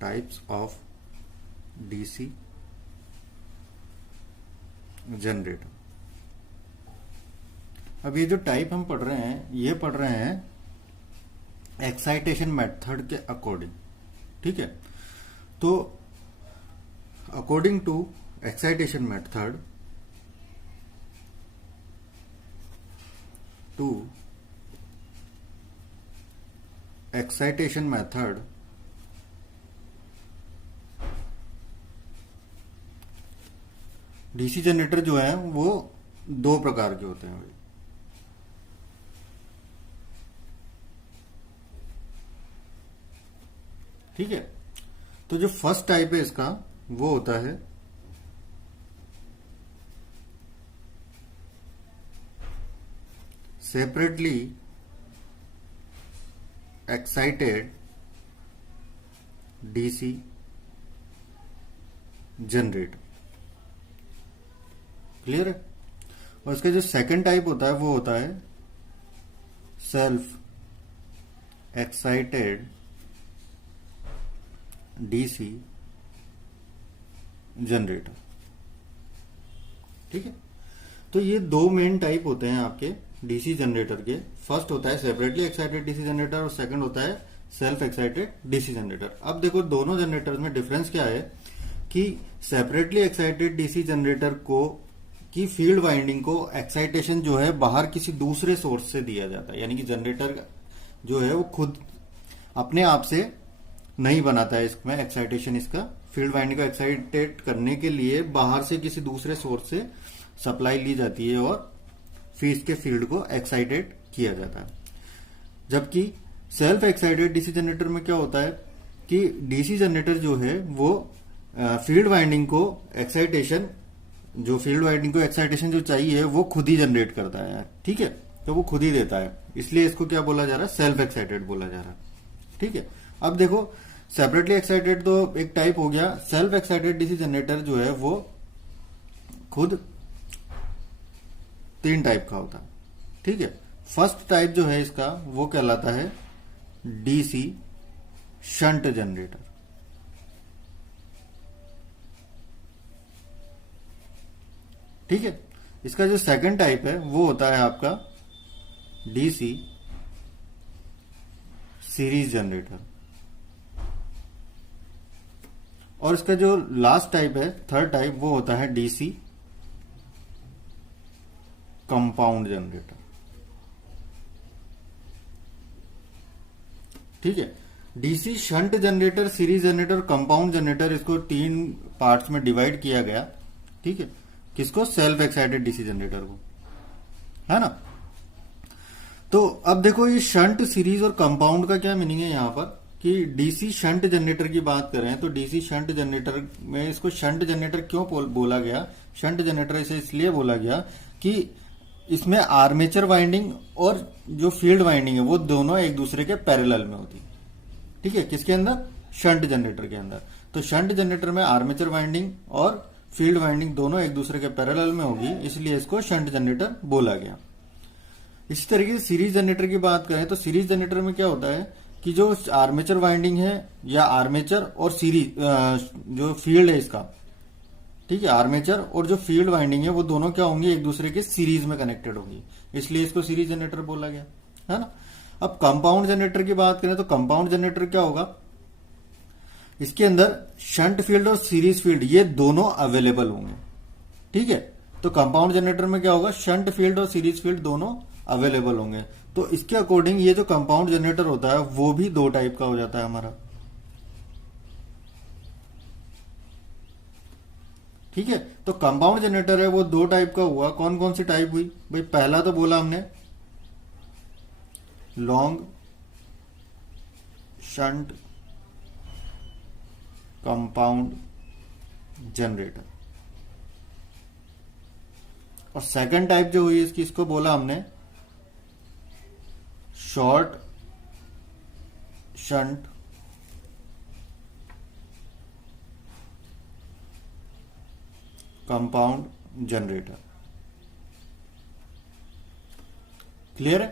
Types of DC generator. अब ये जो टाइप हम पढ़ रहे हैं, ये पढ़ रहे हैं एक्साइटेशन मेथड के अकॉर्डिंग। ठीक है, तो according to excitation method DC generator जो है वो दो प्रकार के होते हैं भाई। ठीक है, तो जो फर्स्ट टाइप है इसका वो होता है separately excited DC generator. Clear है? और इसका जो सेकंड टाइप होता है वो होता है सेल्फ एक्साइटेड डीसी जनरेटर। ठीक है, तो ये दो मेन टाइप होते हैं आपके डीसी जनरेटर के। फर्स्ट होता है सेपरेटली एक्साइटेड डीसी जनरेटर और सेकंड होता है सेल्फ एक्साइटेड डीसी जनरेटर। अब देखो दोनों जनरेटर में डिफरेंस क्या है कि सेपरेटली एक्साइटेड डीसी जनरेटर को की फील्ड वाइंडिंग को एक्साइटेशन जो है बाहर किसी दूसरे सोर्स से दिया जाता है, यानी कि जनरेटर जो है वो खुद अपने आप से नहीं बनाता है इसमें एक्साइटेशन। इसका फील्ड वाइंडिंग को एक्साइटेट करने के लिए बाहर से किसी दूसरे सोर्स से सप्लाई ली जाती है और फिर इसके फील्ड को एक्साइटेट किया जाता है। जबकि सेल्फ एक्साइटेड डीसी जनरेटर में क्या होता है कि डीसी जनरेटर जो है वो फील्ड वाइंडिंग को एक्साइटेशन जो चाहिए वो खुद ही जनरेट करता है। ठीक है, तो वो खुद ही देता है, इसलिए इसको क्या बोला जा रहा है, सेल्फ एक्साइटेड बोला जा रहा है। ठीक है, अब देखो सेपरेटली एक्साइटेड तो एक टाइप हो गया, सेल्फ एक्साइटेड डीसी जनरेटर जो है वो खुद तीन टाइप का होता है। ठीक है, फर्स्ट टाइप जो है इसका वो कहलाता है डीसी शंट जनरेटर। ठीक है, इसका जो सेकंड टाइप है वो होता है आपका डीसी सीरीज जनरेटर। और इसका जो लास्ट टाइप है, थर्ड टाइप, वो होता है डीसी कंपाउंड जनरेटर। ठीक है, DC shunt generator, series generator, compound generator, इसको तीन पार्ट्स में डिवाइड किया गया। ठीक है, किसको, सेल्फ एक्साइटेड डीसी जनरेटर को, है ना। तो अब देखो ये शंट, सीरीज और कंपाउंड का क्या मीनिंग है यहां पर कि डीसी शंट जनरेटर की बात करें तो डीसी शंट जनरेटर में इसको शंट जनरेटर क्यों बोला गया, शंट जनरेटर इसे इसलिए बोला गया कि इसमें आर्मेचर वाइंडिंग और जो फील्ड वाइंडिंग है वो दोनों एक दूसरे के पैरेलल में होती है। ठीक है, किसके अंदर, शंट जनरेटर के अंदर। तो शंट जनरेटर में आर्मेचर वाइंडिंग और फील्ड वाइंडिंग दोनों एक दूसरे के पैरेलल में होगी, इसलिए इसको शंट जनरेटर बोला गया। इसी तरीके से सीरीज जनरेटर की बात करें तो सीरीज जनरेटर में क्या होता है कि जो आर्मेचर वाइंडिंग है या आर्मेचर और सीरीज जो फील्ड है इसका, ठीक है, आर्मेचर और जो फील्ड वाइंडिंग है वो दोनों क्या होंगी, एक दूसरे के सीरीज में कनेक्टेड होंगी, इसलिए इसको सीरीज जनरेटर बोला गया, है ना। अब कंपाउंड जनरेटर की बात करें तो कंपाउंड जनरेटर क्या होगा, इसके अंदर शंट फील्ड और सीरीज फील्ड ये दोनों अवेलेबल होंगे। ठीक है, तो कंपाउंड जनरेटर में क्या होगा, शंट फील्ड और सीरीज फील्ड दोनों अवेलेबल होंगे। तो इसके अकॉर्डिंग ये जो कंपाउंड जनरेटर होता है वो भी दो टाइप का हो जाता है हमारा। ठीक है, तो कंपाउंड जनरेटर है वो दो टाइप का हुआ। कौन कौन सी टाइप हुई भाई, पहला तो बोला हमने लॉन्ग शंट कंपाउंड जनरेटर, और सेकंड टाइप जो हुई इसकी, इसको बोला हमने short shunt compound generator. Clear है?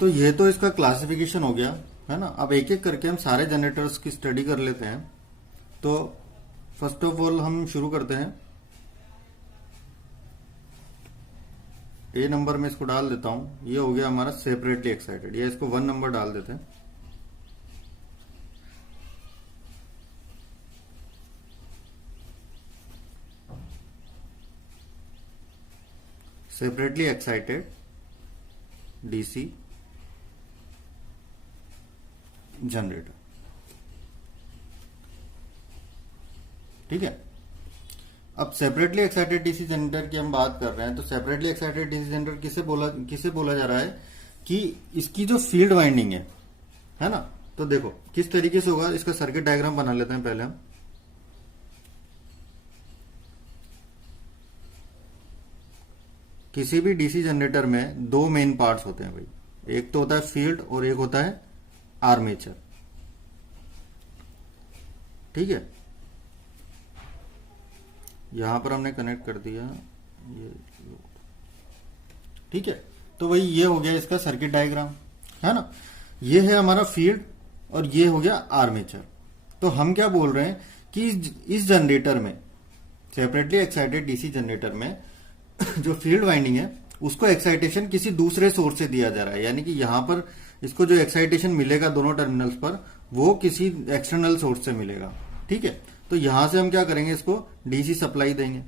तो ये तो इसका क्लासिफिकेशन हो गया, है ना। अब एक एक करके हम सारे जनरेटर्स की स्टडी कर लेते हैं। तो फर्स्ट ऑफ ऑल हम शुरू करते हैं। ए नंबर में इसको डाल देता हूं, ये हो गया हमारा सेपरेटली एक्साइटेड, या इसको 1 नंबर डाल देते हैं। सेपरेटली एक्साइटेड डीसी जनरेटर, ठीक है। अब सेपरेटली एक्साइटेड डीसी जनरेटर की हम बात कर रहे हैं, तो सेपरेटली एक्साइटेड डीसी जनरेटर किसे बोला जा रहा है कि इसकी जो फील्ड वाइंडिंग है ना। तो देखो किस तरीके से होगा, इसका सर्किट डायग्राम बना लेते हैं पहले हम। किसी भी डीसी जनरेटर में दो मेन पार्ट्स होते हैं भाई, एक तो होता है फील्ड और एक होता है आर्मेचर, ठीक है। यहां पर हमने कनेक्ट कर दिया ये, ठीक है। तो वही ये हो गया इसका सर्किट डायग्राम, है ना। ये है हमारा फील्ड और ये हो गया आर्मेचर। तो हम क्या बोल रहे हैं कि इस जनरेटर में, सेपरेटली एक्साइटेड डीसी जनरेटर में जो फील्ड वाइंडिंग है उसको एक्साइटेशन किसी दूसरे सोर्स से दिया जा रहा है, यानी कि यहां पर इसको जो एक्साइटेशन मिलेगा दोनों टर्मिनल्स पर वो किसी एक्सटर्नल सोर्स से मिलेगा, ठीक है। तो यहां से हम क्या करेंगे, इसको डीसी सप्लाई देंगे।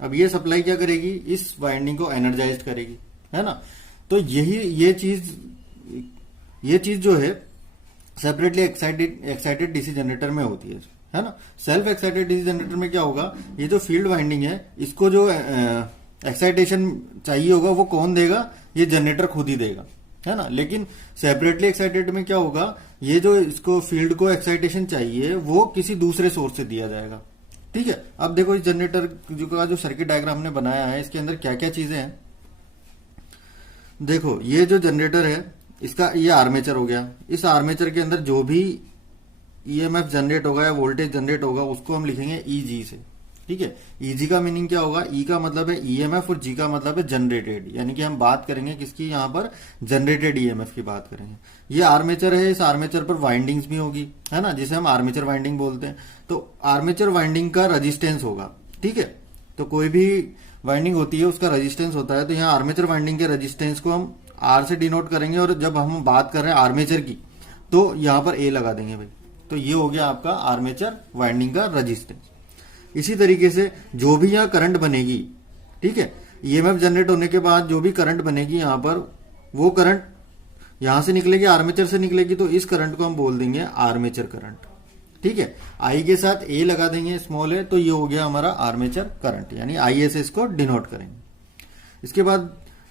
अब ये सप्लाई क्या करेगी, इस वाइंडिंग को एनर्जाइज करेगी, है ना। तो ये चीज जो है सेपरेटली एक्साइटेड डीसी जनरेटर में होती है ना। सेल्फ एक्साइटेड डीसी जनरेटर में क्या होगा, ये जो फील्ड वाइंडिंग है इसको जो एक्साइटेशन चाहिए होगा वो कौन देगा, ये जनरेटर खुद ही देगा, है ना। लेकिन सेपरेटली एक्साइटेड में क्या होगा, ये जो इसको फील्ड को एक्साइटेशन चाहिए वो किसी दूसरे सोर्स से दिया जाएगा, ठीक है। अब देखो इस जनरेटर का जो सर्किट डायग्राम हमने बनाया है इसके अंदर क्या क्या चीजें हैं। देखो ये जो जनरेटर है इसका ये आर्मेचर हो गया। इस आर्मेचर के अंदर जो भी ईएमएफ जनरेट होगा या वोल्टेज जनरेट होगा उसको हम लिखेंगे ईजी से, ठीक है। ईजी का मीनिंग क्या होगा, ई का मतलब है ईएमएफ और जी का मतलब है जनरेटेड, यानी कि हम बात करेंगे किसकी, यहां पर जनरेटेड ईएमएफ की बात करेंगे। ये आर्मेचर है, इस आर्मेचर पर वाइंडिंग्स भी होगी, है ना, जिसे हम आर्मेचर वाइंडिंग बोलते हैं। तो आर्मेचर वाइंडिंग का रजिस्टेंस होगा, ठीक है। तो कोई भी वाइंडिंग होती है उसका रजिस्टेंस होता है, तो यहाँ आर्मेचर वाइंडिंग के रजिस्टेंस को हम आर से डिनोट करेंगे, और जब हम बात कर रहे हैं आर्मेचर की तो यहां पर ए लगा देंगे भाई। तो ये हो गया आपका आर्मेचर वाइंडिंग का रजिस्टेंस। इसी तरीके से जो भी यहां करंट बनेगी, ठीक है, ईएमएफ जनरेट होने के बाद जो भी करंट बनेगी यहां पर, वो करंट यहां से निकलेगी, आर्मेचर से निकलेगी, तो इस करंट को हम बोल देंगे आर्मेचर करंट, ठीक है। आई के साथ ए लगा देंगे, स्मॉल ए, तो ये हो गया हमारा आर्मेचर करंट, यानी आई से इसको डिनोट करेंगे। इसके बाद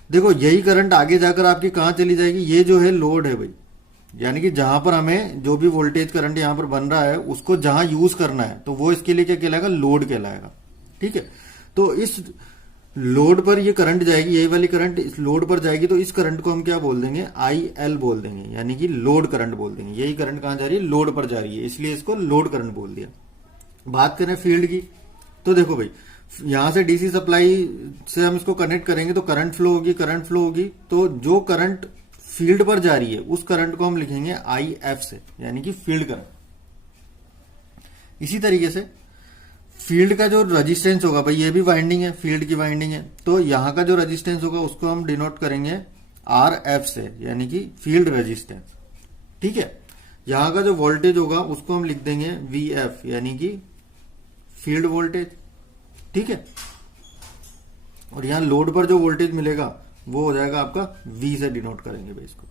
देखो यही करंट आगे जाकर आपकी कहां चली जाएगी, ये जो है लोड है भाई, यानी कि जहां पर हमें जो भी वोल्टेज करंट यहां पर बन रहा है उसको जहां यूज करना है तो वो इसके लिए क्या कहलाएगा, लोड कहलाएगा, ठीक है। तो इस लोड पर ये करंट जाएगी, यही वाली करंट इस लोड पर जाएगी, तो इस करंट को हम क्या बोल देंगे, IL बोल देंगे, यानी कि लोड करंट बोल देंगे। यही करंट कहां जा रही है, लोड पर जा रही है, इसलिए इसको लोड करंट बोल दिया। बात करें फील्ड की, तो देखो भाई यहां से डीसी सप्लाई से हम इसको कनेक्ट करेंगे तो करंट फ्लो होगी, तो जो करंट फील्ड पर जा रही है उस करंट को हम लिखेंगे IF से, यानी कि फील्ड करंट। इसी तरीके से फील्ड का जो रजिस्टेंस होगा भाई, ये भी वाइंडिंग है, फील्ड की वाइंडिंग है, तो यहां का जो रजिस्टेंस होगा उसको हम डिनोट करेंगे RF से, यानी कि फील्ड रजिस्टेंस, ठीक है। यहां का जो वोल्टेज होगा उसको हम लिख देंगे VF, यानी कि फील्ड वोल्टेज, ठीक है। और यहां लोड पर जो वोल्टेज मिलेगा वो हो जाएगा आपका V से डिनोट करेंगे भाई इसको।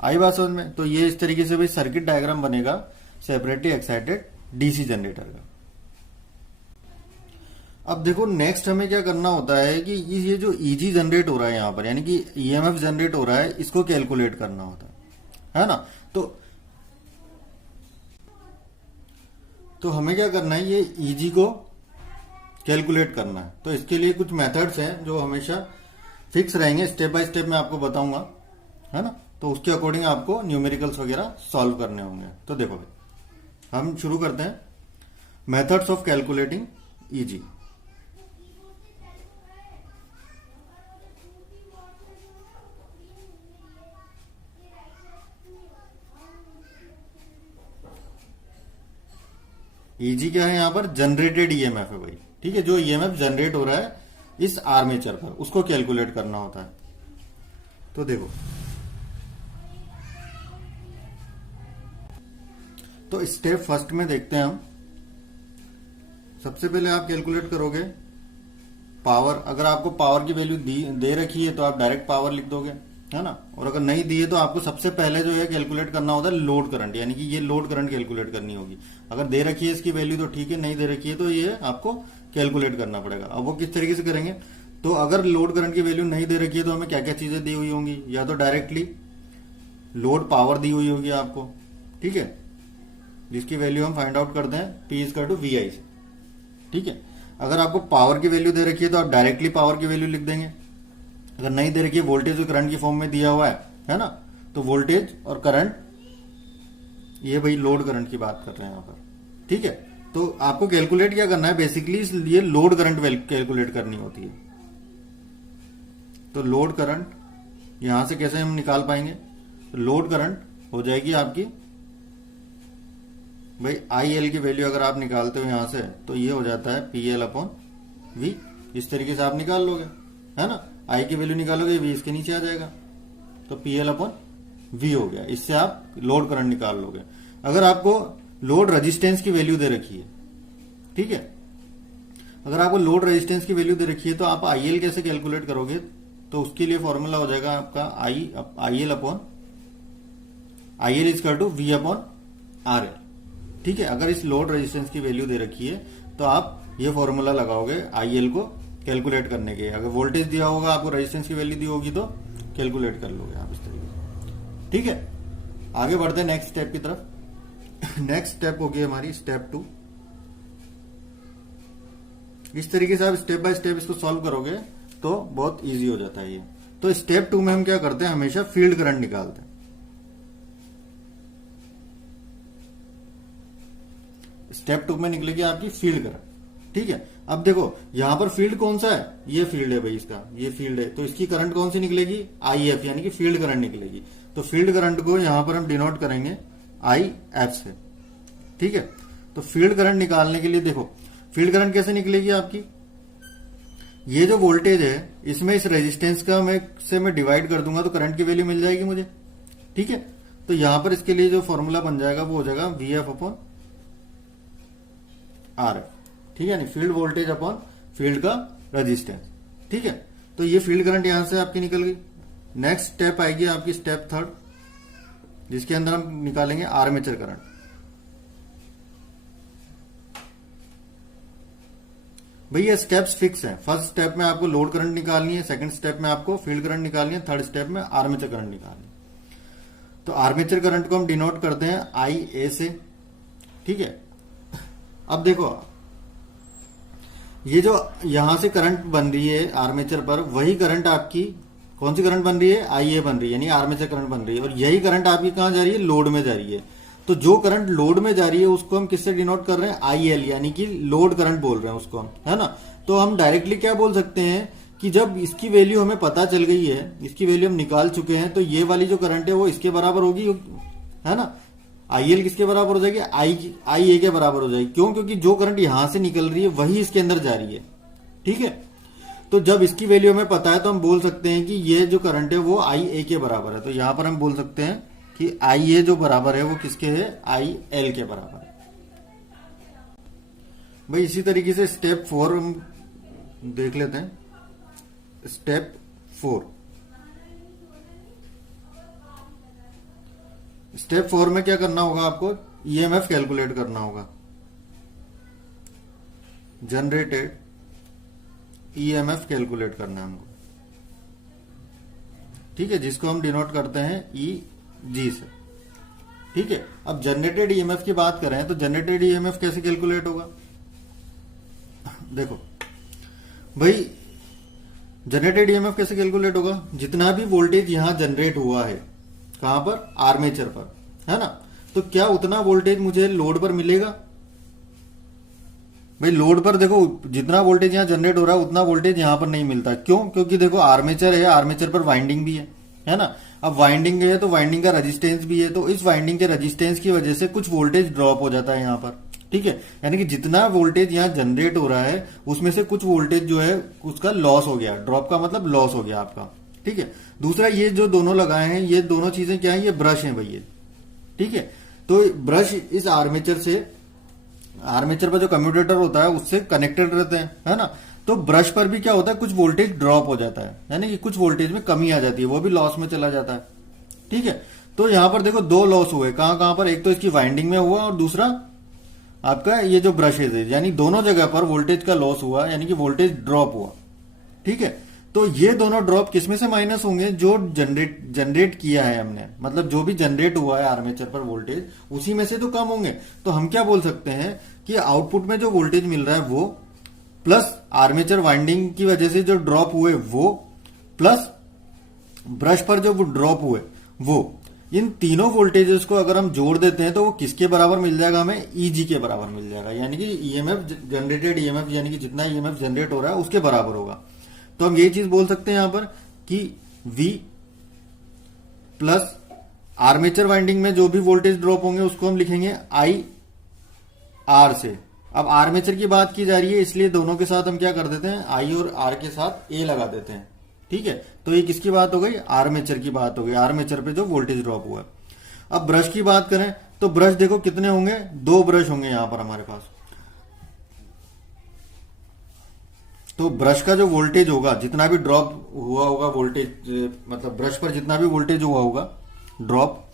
आई बात समझ में। तो ये इस तरीके से भाई सर्किट डायग्राम बनेगा सेपरेटली एक्साइटेड डीसी जनरेटर का। अब देखो नेक्स्ट हमें क्या करना होता है कि ये जो ईजी जनरेट हो रहा है यहां पर, यानी कि ईएमएफ जनरेट हो रहा है, इसको कैलकुलेट करना होता है ना। तो हमें क्या करना है, ये ईजी को कैलकुलेट करना है। तो इसके लिए कुछ मेथड्स हैं जो हमेशा फिक्स रहेंगे, स्टेप बाय स्टेप मैं आपको बताऊंगा, है ना। तो उसके अकॉर्डिंग आपको न्यूमेरिकल्स वगैरह सॉल्व करने होंगे। तो देखो भाई हम शुरू करते हैं, methods of calculating easy. Easy क्या है यहाँ पर? जनरेटेड ईएमएफ है भाई, ठीक है, जो ईएमएफ जनरेट हो रहा है इस आर्मेचर पर, उसको कैलकुलेट करना होता है। तो देखो, तो स्टेप फर्स्ट में देखते हैं हम। सबसे पहले आप कैलकुलेट करोगे पावर। अगर आपको पावर की वैल्यू दे रखी है तो आप डायरेक्ट पावर लिख दोगे, है ना। और अगर नहीं दी है तो आपको सबसे पहले जो है कैलकुलेट करना होता है लोड करंट, यानी कि ये लोड करंट कैलकुलेट करनी होगी। अगर दे रखी है इसकी वैल्यू तो ठीक है, नहीं दे रखी है तो ये आपको कैलकुलेट करना पड़ेगा। अब वो किस तरीके से करेंगे? तो अगर लोड करंट की वैल्यू नहीं दे रखी है तो हमें क्या क्या चीजें दी हुई होंगी? या तो डायरेक्टली लोड पावर दी हुई होगी आपको, ठीक है, जिसकी वैल्यू हम फाइंड आउट करते हैं P इज टू VI से, ठीक है। अगर आपको पावर की वैल्यू दे रखी है तो आप डायरेक्टली पावर की वैल्यू लिख देंगे। अगर नहीं दे रखी है, वोल्टेज और करंट की फॉर्म में दिया हुआ है ना, तो वोल्टेज और करंट, ये भाई लोड करंट की बात कर रहे हैं यहां पर, ठीक है। तो आपको कैलकुलेट क्या करना है? बेसिकली ये लोड करंट कैलकुलेट करनी होती है। तो लोड करंट यहां से कैसे हम निकाल पाएंगे? तो लोड करंट हो जाएगी आपकी भाई IL की वैल्यू अगर आप निकालते हो यहां से तो ये हो जाता है PL/V। इस तरीके से आप निकाल लोगे, है ना। I की वैल्यू निकालोगे, V इसके नीचे आ जाएगा, तो PL/V हो गया। इससे आप लोड करंट निकाल लोगे। अगर आपको लोड रेजिस्टेंस की वैल्यू दे रखी है, ठीक है, अगर आपको लोड रेजिस्टेंस की वैल्यू दे रखी है तो आप IL कैसे कैलकुलेट करोगे? तो उसके लिए फॉर्मूला हो जाएगा आपका IL इज टू V/RL, ठीक है। अगर इस लोड रेजिस्टेंस की वैल्यू दे रखी है तो आप ये फॉर्मूला लगाओगे IL को कैलकुलेट करने के। अगर वोल्टेज दिया होगा, आपको रेजिस्टेंस की वैल्यू दी होगी तो कैलकुलेट कर लोगे आप इस तरीके से, ठीक है। आगे बढ़ते हैं नेक्स्ट स्टेप की तरफ। नेक्स्ट स्टेप होगी हमारी स्टेप 2। इस तरीके से आप स्टेप बाय स्टेप इसको सॉल्व करोगे तो बहुत इजी हो जाता है ये। तो स्टेप 2 में हम क्या करते हैं? हमेशा फील्ड करंट निकालते हैं। स्टेप 2 में निकलेगी आपकी फील्ड करंट, ठीक है। अब देखो यहां पर फील्ड कौन सा है? ये फील्ड है भाई, इसका ये फील्ड है, तो इसकी करंट कौन सी निकलेगी? IF, यानी कि फील्ड करंट निकलेगी। तो फील्ड करंट को यहां पर हम डिनोट करेंगे IF से, ठीक है। तो फील्ड करंट निकालने के लिए देखो फील्ड करंट कैसे निकलेगी आपकी? ये जो वोल्टेज है इसमें इस रेजिस्टेंस का मैं डिवाइड कर दूंगा तो करंट की वैल्यू मिल जाएगी मुझे, ठीक है। तो यहां पर इसके लिए जो फॉर्मूला बन जाएगा वो हो जाएगा VF/RF, ठीक है, फील्ड वोल्टेज अपॉन फील्ड का रेजिस्टेंस, ठीक है। तो ये फील्ड करंट यहां से आपकी निकल गई। नेक्स्ट स्टेप आएगी आपकी स्टेप 3, जिसके अंदर हम निकालेंगे आर्मेचर करंट। भाई ये स्टेप्स फिक्स हैं। फर्स्ट स्टेप में आपको लोड करंट निकालनी है, सेकंड स्टेप में आपको फील्ड करंट निकालनी है, थर्ड स्टेप में आर्मेचर करंट निकालनी है। तो आर्मेचर करंट को हम डिनोट करते हैं IA से, ठीक है। अब देखो ये जो यहां से करंट बन रही है आर्मेचर पर, वही करंट आपकी कौन सी करंट बन रही है? IA बन रही है, यानी आर्मेचर करंट बन रही है। और यही करंट आपकी कहां जा रही है? लोड में जा रही है। तो जो करंट लोड में जा रही है उसको हम किससे डिनोट कर रहे हैं? IL, यानी कि लोड करंट बोल रहे हैं उसको हम, है ना। तो हम डायरेक्टली क्या बोल सकते हैं कि जब इसकी वैल्यू हमें पता चल गई है, इसकी वैल्यू हम निकाल चुके हैं, तो ये वाली जो करंट है वो इसके बराबर होगी, है ना। IL किसके बराबर हो जाएगी? IA के बराबर हो जाएगी। क्यों? क्योंकि जो करंट यहां से निकल रही है वही इसके अंदर जा रही है, ठीक है। तो जब इसकी वैल्यू हमें पता है तो हम बोल सकते हैं कि ये जो करंट है वो IA के बराबर है। तो यहां पर हम बोल सकते हैं कि IA जो बराबर है वो किसके है? IL के बराबर है। भाई इसी तरीके से स्टेप 4 हम देख लेते हैं। स्टेप 4 में क्या करना होगा? आपको EMF कैलकुलेट करना होगा, जनरेटेड EMF कैलकुलेट करना है हमको, ठीक है, जिसको हम डिनोट करते हैं EG से, ठीक है। अब जनरेटेड EMF की बात करें तो जनरेटेड EMF कैसे कैलकुलेट होगा? देखो भाई जनरेटेड EMF कैसे कैलकुलेट होगा? जितना भी वोल्टेज यहां जनरेट हुआ है, कहां पर? आर्मेचर पर, है ना। तो क्या उतना वोल्टेज मुझे लोड पर मिलेगा? भाई लोड पर देखो जितना वोल्टेज यहां जनरेट हो रहा है उतना वोल्टेज यहां पर नहीं मिलता। क्यों? क्योंकि देखो आर्मेचर है, आर्मेचर पर वाइंडिंग भी है ना। अब वाइंडिंग है तो वाइंडिंग का रेजिस्टेंस भी है, तो इस वाइंडिंग के रेजिस्टेंस की वजह से कुछ वोल्टेज ड्रॉप हो जाता है यहां पर, ठीक है, यानी कि जितना वोल्टेज यहाँ जनरेट हो रहा है उसमें से कुछ वोल्टेज जो है उसका लॉस हो गया, ड्रॉप का मतलब लॉस हो गया आपका। ठीक है, दूसरा ये जो दोनों लगाए हैं ये दोनों चीजें क्या है, ये ब्रश है भैया। ठीक है, तो ब्रश इस आर्मेचर से, आर्मेचर पर जो कम्यूटेटर होता है उससे कनेक्टेड रहते हैं, है ना। तो ब्रश पर भी क्या होता है, कुछ वोल्टेज ड्रॉप हो जाता है, यानी कि कुछ वोल्टेज में कमी आ जाती है, वो भी लॉस में चला जाता है। ठीक है, तो यहां पर देखो दो लॉस हुए, कहां कहां पर, एक तो इसकी वाइंडिंग में हुआ और दूसरा आपका ये जो ब्रशेज है, यानी दोनों जगह पर वोल्टेज का लॉस हुआ, यानी कि वोल्टेज ड्रॉप हुआ। ठीक है, तो ये दोनों ड्रॉप किसमें से माइनस होंगे, जो जनरेट किया है हमने, मतलब जो भी जनरेट हुआ है आर्मेचर पर वोल्टेज उसी में से तो कम होंगे। तो हम क्या बोल सकते हैं कि आउटपुट में जो वोल्टेज मिल रहा है वो, प्लस आर्मेचर वाइंडिंग की वजह से जो ड्रॉप हुए वो, प्लस ब्रश पर जो ड्रॉप हुए वो, इन तीनों वोल्टेजेस को अगर हम जोड़ देते हैं तो वो किसके बराबर मिल जाएगा हमें, ईजी के बराबर मिल जाएगा, यानी कि ईएमएफ जनरेटेड ईएमएफ, यानी कि जितना ईएमएफ जनरेट हो रहा है उसके बराबर होगा। तो हम ये चीज बोल सकते हैं यहां पर कि V प्लस आर्मेचर वाइंडिंग में जो भी वोल्टेज ड्रॉप होंगे उसको हम लिखेंगे आई आर से। अब आर्मेचर की बात की जा रही है इसलिए दोनों के साथ हम क्या कर देते हैं, आई और आर के साथ ए लगा देते हैं। ठीक है, तो ये किसकी बात हो गई, आर्मेचर की बात हो गई, आर्मेचर पे जो वोल्टेज ड्रॉप हुआ। अब ब्रश की बात करें तो ब्रश देखो कितने होंगे, दो ब्रश होंगे यहां पर हमारे पास। तो ब्रश का जो वोल्टेज होगा, जितना भी ड्रॉप हुआ होगा वोल्टेज, मतलब ब्रश पर जितना भी वोल्टेज हुआ होगा ड्रॉप,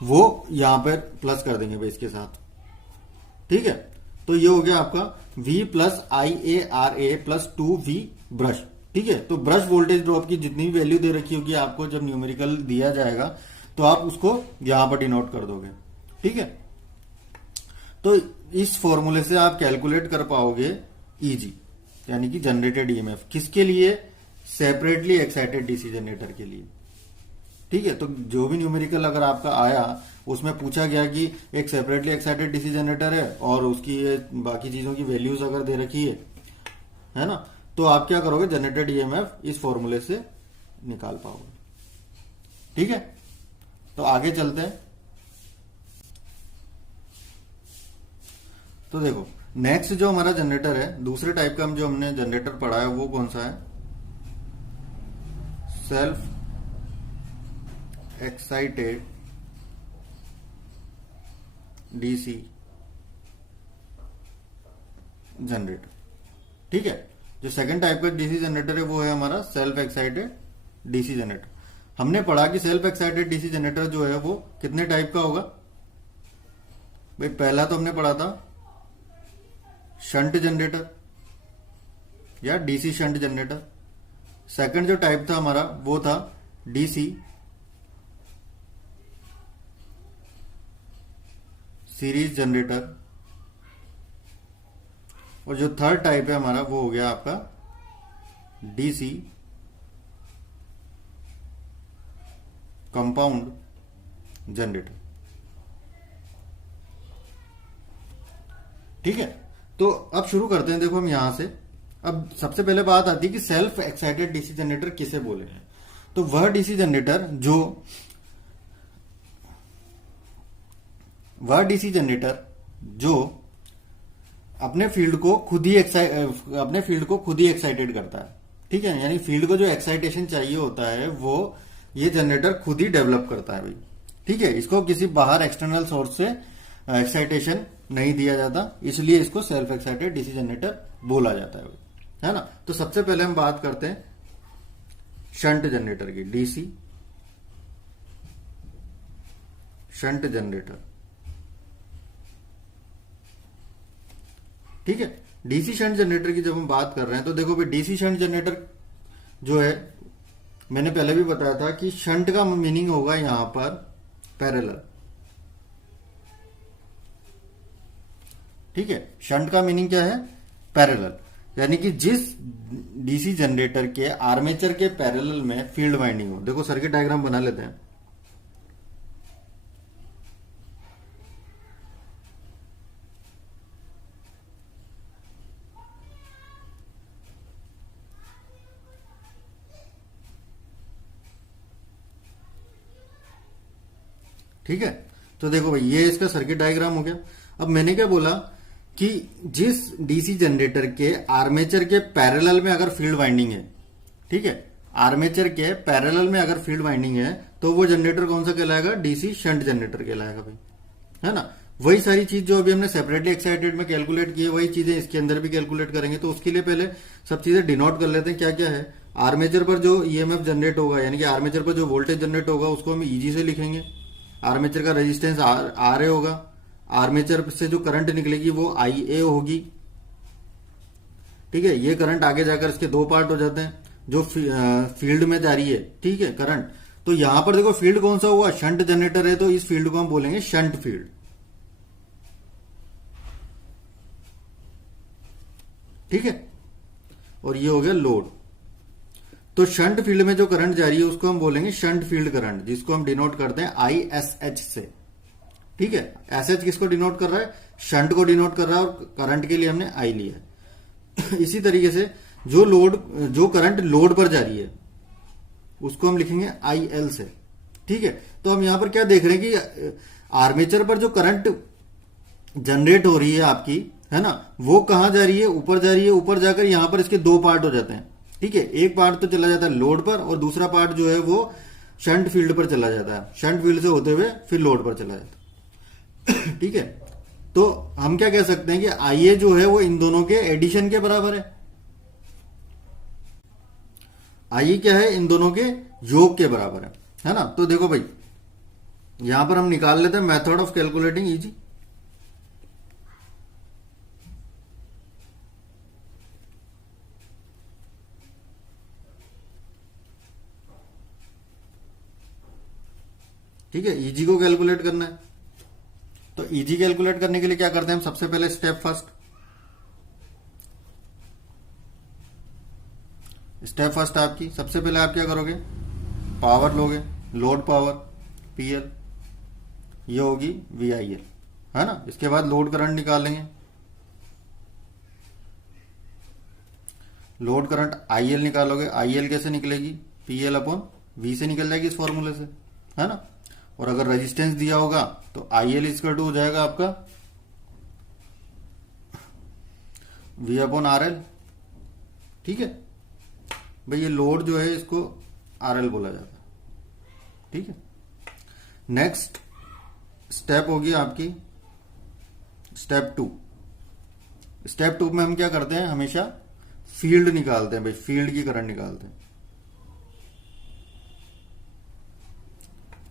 वो यहां पर प्लस कर देंगे बेस के साथ। ठीक है, तो ये हो गया आपका V plus I A R A plus 2V brush. ठीक है, तो ब्रश वोल्टेज ड्रॉप की जितनी भी वैल्यू दे रखी होगी आपको, जब न्यूमेरिकल दिया जाएगा तो आप उसको यहां पर डिनोट कर दोगे। ठीक है, तो इस फॉर्मूले से आप कैलकुलेट कर पाओगे ईजी, यानी कि जनरेटेड ईएमएफ किसके लिए, सेपरेटली एक्साइटेड डीसी जनरेटर के लिए। ठीक है, तो जो भी न्यूमेरिकल अगर आपका आया उसमें पूछा गया कि एक सेपरेटली एक्साइटेड डीसी जनरेटर है और उसकी बाकी चीजों की वैल्यूज अगर दे रखी है ना, तो आप क्या करोगे, जनरेटेड ईएमएफ इस फॉर्मूले से निकाल पाओगे। ठीक है, तो आगे चलते हैं। तो देखो नेक्स्ट जो हमारा जनरेटर है, दूसरे टाइप का जो हमने जनरेटर पढ़ा है वो कौन सा है, सेल्फ एक्साइटेड डीसी जनरेटर। ठीक है, जो सेकंड टाइप का डीसी जनरेटर है वो है हमारा सेल्फ एक्साइटेड डीसी जनरेटर। हमने पढ़ा कि सेल्फ एक्साइटेड डीसी जनरेटर जो है वो कितने टाइप का होगा भाई, पहला तो हमने पढ़ा था शंट जनरेटर या डीसी शंट जनरेटर। सेकंड जो टाइप था हमारा वो था डीसी सीरीज जनरेटर, और जो थर्ड टाइप है हमारा वो हो गया आपका डीसी कंपाउंड जनरेटर। ठीक है, तो अब शुरू करते हैं। देखो हम यहां से, अब सबसे पहले बात आती है कि सेल्फ एक्साइटेड डीसी जनरेटर किसे बोले हैं। तो वह डीसी जनरेटर जो अपने फील्ड को खुद ही एक्साइटेड करता है। ठीक है, यानी फील्ड को जो एक्साइटेशन चाहिए होता है वो ये जनरेटर खुद ही डेवलप करता है भाई। ठीक है, इसको किसी बाहर एक्सटर्नल सोर्स से एक्साइटेशन नहीं दिया जाता, इसलिए इसको सेल्फ एक्साइटेड डीसी जनरेटर बोला जाता है ना। तो सबसे पहले हम बात करते हैं शंट जनरेटर की, डीसी शंट जनरेटर। ठीक है, डीसी शंट जनरेटर की जब हम बात कर रहे हैं तो देखो भाई, डीसी शंट जनरेटर जो है मैंने पहले भी बताया था कि शंट का मीनिंग होगा यहां पर पैरेलल। ठीक है, शंट का मीनिंग क्या है, पैरेलल, यानी कि जिस डीसी जनरेटर के आर्मेचर के पैरेलल में फील्ड वाइंडिंग हो। देखो सर्किट डायग्राम बना लेते हैं। ठीक है, तो देखो भाई ये इसका सर्किट डायग्राम हो गया। अब मैंने क्या बोला कि जिस डीसी जनरेटर के आर्मेचर के पैरेलल में अगर फील्ड वाइंडिंग है, ठीक है, आर्मेचर के पैरेलल में अगर फील्ड वाइंडिंग है तो वो जनरेटर कौन सा कहलाएगा? डीसी शंट जनरेटर कहलाएगा भाई, है ना। वही सारी चीज जो अभी हमने सेपरेटली एक्साइटेड में कैलकुलेट की है वही चीजें इसके अंदर भी कैलकुलेट करेंगे। तो उसके लिए पहले सब चीजें डिनोट कर लेते हैं क्या क्या है। आर्मेचर पर जो ईएमएफ जनरेट होगा, यानी कि आर्मेचर पर जो वोल्टेज जनरेट होगा उसको हम ईजी से लिखेंगे। आर्मेचर का रेजिस्टेंस आर ए होगा, आर्मेचर से जो करंट निकलेगी वो आई ए होगी, ठीक है। ये करंट आगे जाकर इसके दो पार्ट हो जाते हैं, जो फील्ड में जा रही है, ठीक है, करंट। तो यहां पर देखो फील्ड कौन सा हुआ? शंट जनरेटर है, तो इस फील्ड को हम बोलेंगे शंट फील्ड, ठीक है। और ये हो गया लोड। तो शंट फील्ड में जो करंट जा रही है उसको हम बोलेंगे शंट फील्ड करंट, जिसको हम डिनोट करते हैं ISH से, ठीक है। एसएच किसको डिनोट कर रहा है? शंट को डिनोट कर रहा है, और करंट के लिए हमने आई लिया है। इसी तरीके से जो करंट लोड पर जा रही है उसको हम लिखेंगे IL से, ठीक है। तो हम यहां पर क्या देख रहे हैं कि आर्मेचर पर जो करंट जनरेट हो रही है आपकी, है ना, वो कहां जा रही है? ऊपर जा रही है। ऊपर जाकर यहां पर इसके दो पार्ट हो जाते हैं, ठीक है। एक पार्ट तो चला जाता है लोड पर, और दूसरा पार्ट जो है वो शंट फील्ड पर चला जाता है। शंट फील्ड से होते हुए फिर लोड पर चला जाता है, ठीक है। तो हम क्या कह सकते हैं कि आईए जो है वो इन दोनों के एडिशन के बराबर है। आईए क्या है? इन दोनों के योग के बराबर है ना। तो देखो भाई यहां पर हम निकाल लेते हैं मेथड ऑफ कैलकुलेटिंग इजी। ठीक है, ईजी को कैलकुलेट करना है। तो ईजी कैलकुलेट करने के लिए क्या करते हैं हम? सबसे पहले स्टेप फर्स्ट आपकी सबसे पहले आप क्या करोगे? पावर लोगे, लोड पावर PL, ये होगी VIL, है ना। इसके बाद लोड करंट निकालेंगे, लोड करंट IL निकालोगे। IL कैसे निकलेगी? PL अपॉन V से निकल जाएगी इस फॉर्मूले से, है ना। और अगर रेजिस्टेंस दिया होगा तो IL इक्वल टू हो जाएगा आपका V अपॉन RL, ठीक है भाई। ये लोड जो है इसको RL बोला जाता है, ठीक है। नेक्स्ट स्टेप होगी आपकी स्टेप 2। स्टेप 2 में हम क्या करते हैं? हमेशा फील्ड निकालते हैं भाई, फील्ड की करंट निकालते हैं।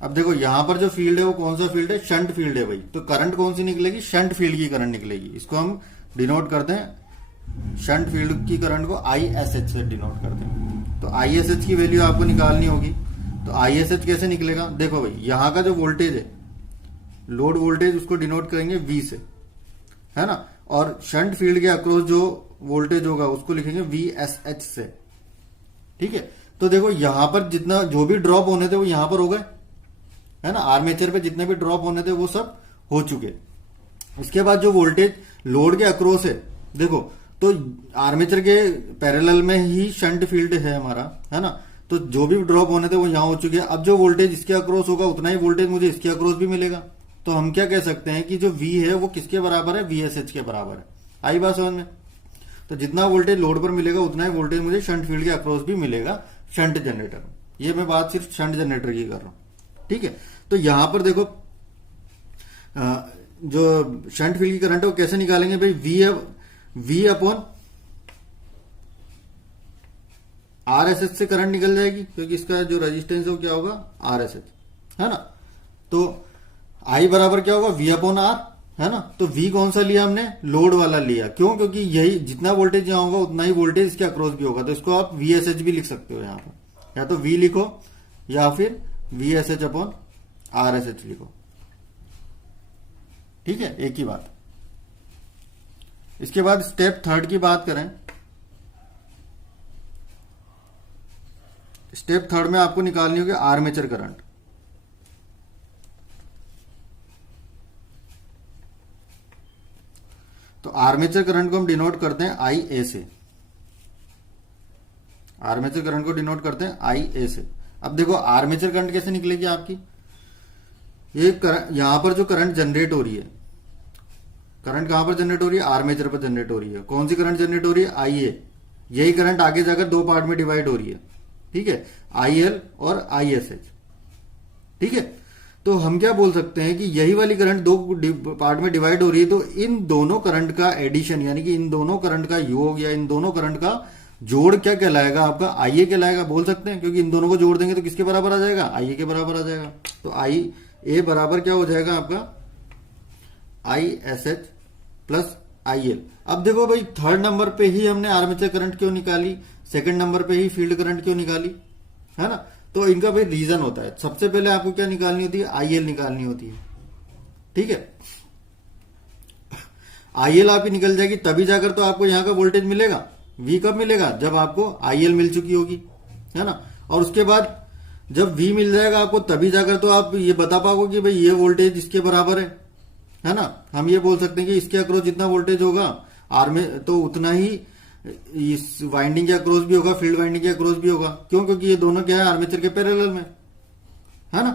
अब देखो यहां पर जो फील्ड है वो कौन सा फील्ड है? शंट फील्ड है भाई। तो करंट कौन सी निकलेगी? शंट फील्ड की करंट निकलेगी। इसको हम डिनोट करते हैं, शंट फील्ड की करंट को ISH से डिनोट करते हैं। तो ISH की वैल्यू आपको निकालनी होगी। तो ISH कैसे निकलेगा? देखो भाई यहां का जो वोल्टेज है, लोड वोल्टेज, उसको डिनोट करेंगे V से, है ना। और शंट फील्ड के अक्रॉस जो वोल्टेज होगा उसको लिखेंगे VSH से, ठीक है। तो देखो यहां पर जितना जो भी ड्रॉप होने थे वो यहां पर हो गए, है ना। आर्मेचर पे जितने भी ड्रॉप होने थे वो सब हो चुके। उसके बाद जो वोल्टेज लोड के अक्रॉस है, देखो तो आर्मेचर के पैरेलल में ही शंट फील्ड है हमारा, है ना। तो जो भी ड्रॉप होने थे वो यहां हो चुके हैं। अब जो वोल्टेज इसके अक्रॉस होगा उतना ही वोल्टेज मुझे इसके अक्रॉस भी मिलेगा। तो हम क्या कह सकते हैं कि जो V है वो किसके बराबर है? VSH के बराबर है। आई बात समझ में? तो जितना वोल्टेज लोड पर मिलेगा उतना ही वोल्टेज मुझे शंट फील्ड के अक्रॉस भी मिलेगा शंट जनरेटर में। ये मैं बात सिर्फ शंट जनरेटर की कर रहा हूं, ठीक है। तो यहां पर देखो जो शंट फील्ड की करंट है वो कैसे निकालेंगे भाई? V अपॉन RSH से करंट निकल जाएगी, क्योंकि इसका जो रेजिस्टेंस है वो क्या होगा? RSH, है ना। तो I बराबर क्या होगा? V अपॉन R, है ना। तो V कौन सा लिया हमने? लोड वाला लिया। क्यों? क्योंकि यही जितना वोल्टेज यहां होगा उतना ही वोल्टेज इसके अक्रॉस भी होगा। तो इसको आप VSH भी लिख सकते हो यहां पर, या तो V लिखो या फिर VSH अपॉन RSH लिखो, ठीक है, एक ही बात। इसके बाद स्टेप 3 की बात करें। स्टेप 3 में आपको निकालनी होगी आर्मेचर करंट। तो आर्मेचर करंट को हम डिनोट करते हैं IA से। आर्मेचर करंट को डिनोट करते हैं IA से। अब देखो आर्मेचर करंट कैसे निकलेगी आपकी? ये यहां पर जो करंट जनरेट हो रही है, करंट कहां पर जनरेट हो रही है? आर्मेचर पर जनरेट हो रही है। कौन सी करंट जनरेट हो रही है? IA। यही करंट आगे जाकर दो पार्ट में डिवाइड हो रही है, ठीक है, IL और ISH, ठीक है। तो हम क्या बोल सकते हैं कि यही वाली करंट दो पार्ट में डिवाइड हो रही है, तो इन दोनों करंट का एडिशन यानी कि इन दोनों करंट का योग या इन दोनों करंट का जोड़ क्या कहलाएगा? आपका IA कहलाएगा, बोल सकते हैं, क्योंकि इन दोनों को जोड़ देंगे तो किसके बराबर आ जाएगा? IA के बराबर आ जाएगा। तो IA बराबर क्या हो जाएगा आपका? ISH plus IL। अब देखो भाई, थर्ड नंबर पे ही हमने आर्मेचर करंट क्यों निकाली, सेकंड नंबर पे ही फील्ड करंट क्यों निकाली, है ना? तो इनका भाई रीजन होता है। सबसे पहले आपको क्या निकालनी होती है? IL निकालनी होती है, ठीक है। IL आपकी निकल जाएगी तभी जाकर तो आपको यहां का वोल्टेज मिलेगा। V कब मिलेगा? जब आपको IL मिल चुकी होगी, है ना। और उसके बाद जब V मिल जाएगा आपको, तभी जाकर तो आप ये बता पाओगे कि भाई ये वोल्टेज इसके बराबर है ना। हम ये बोल सकते हैं कि इसके अक्रॉस जितना वोल्टेज होगा आर में, तो उतना ही इस वाइंडिंग के अक्रॉस भी होगा, फील्ड वाइंडिंग के अक्रॉस भी होगा। क्यों? क्योंकि ये दोनों क्या है? आर्मेचर के पैरेलल में, है ना।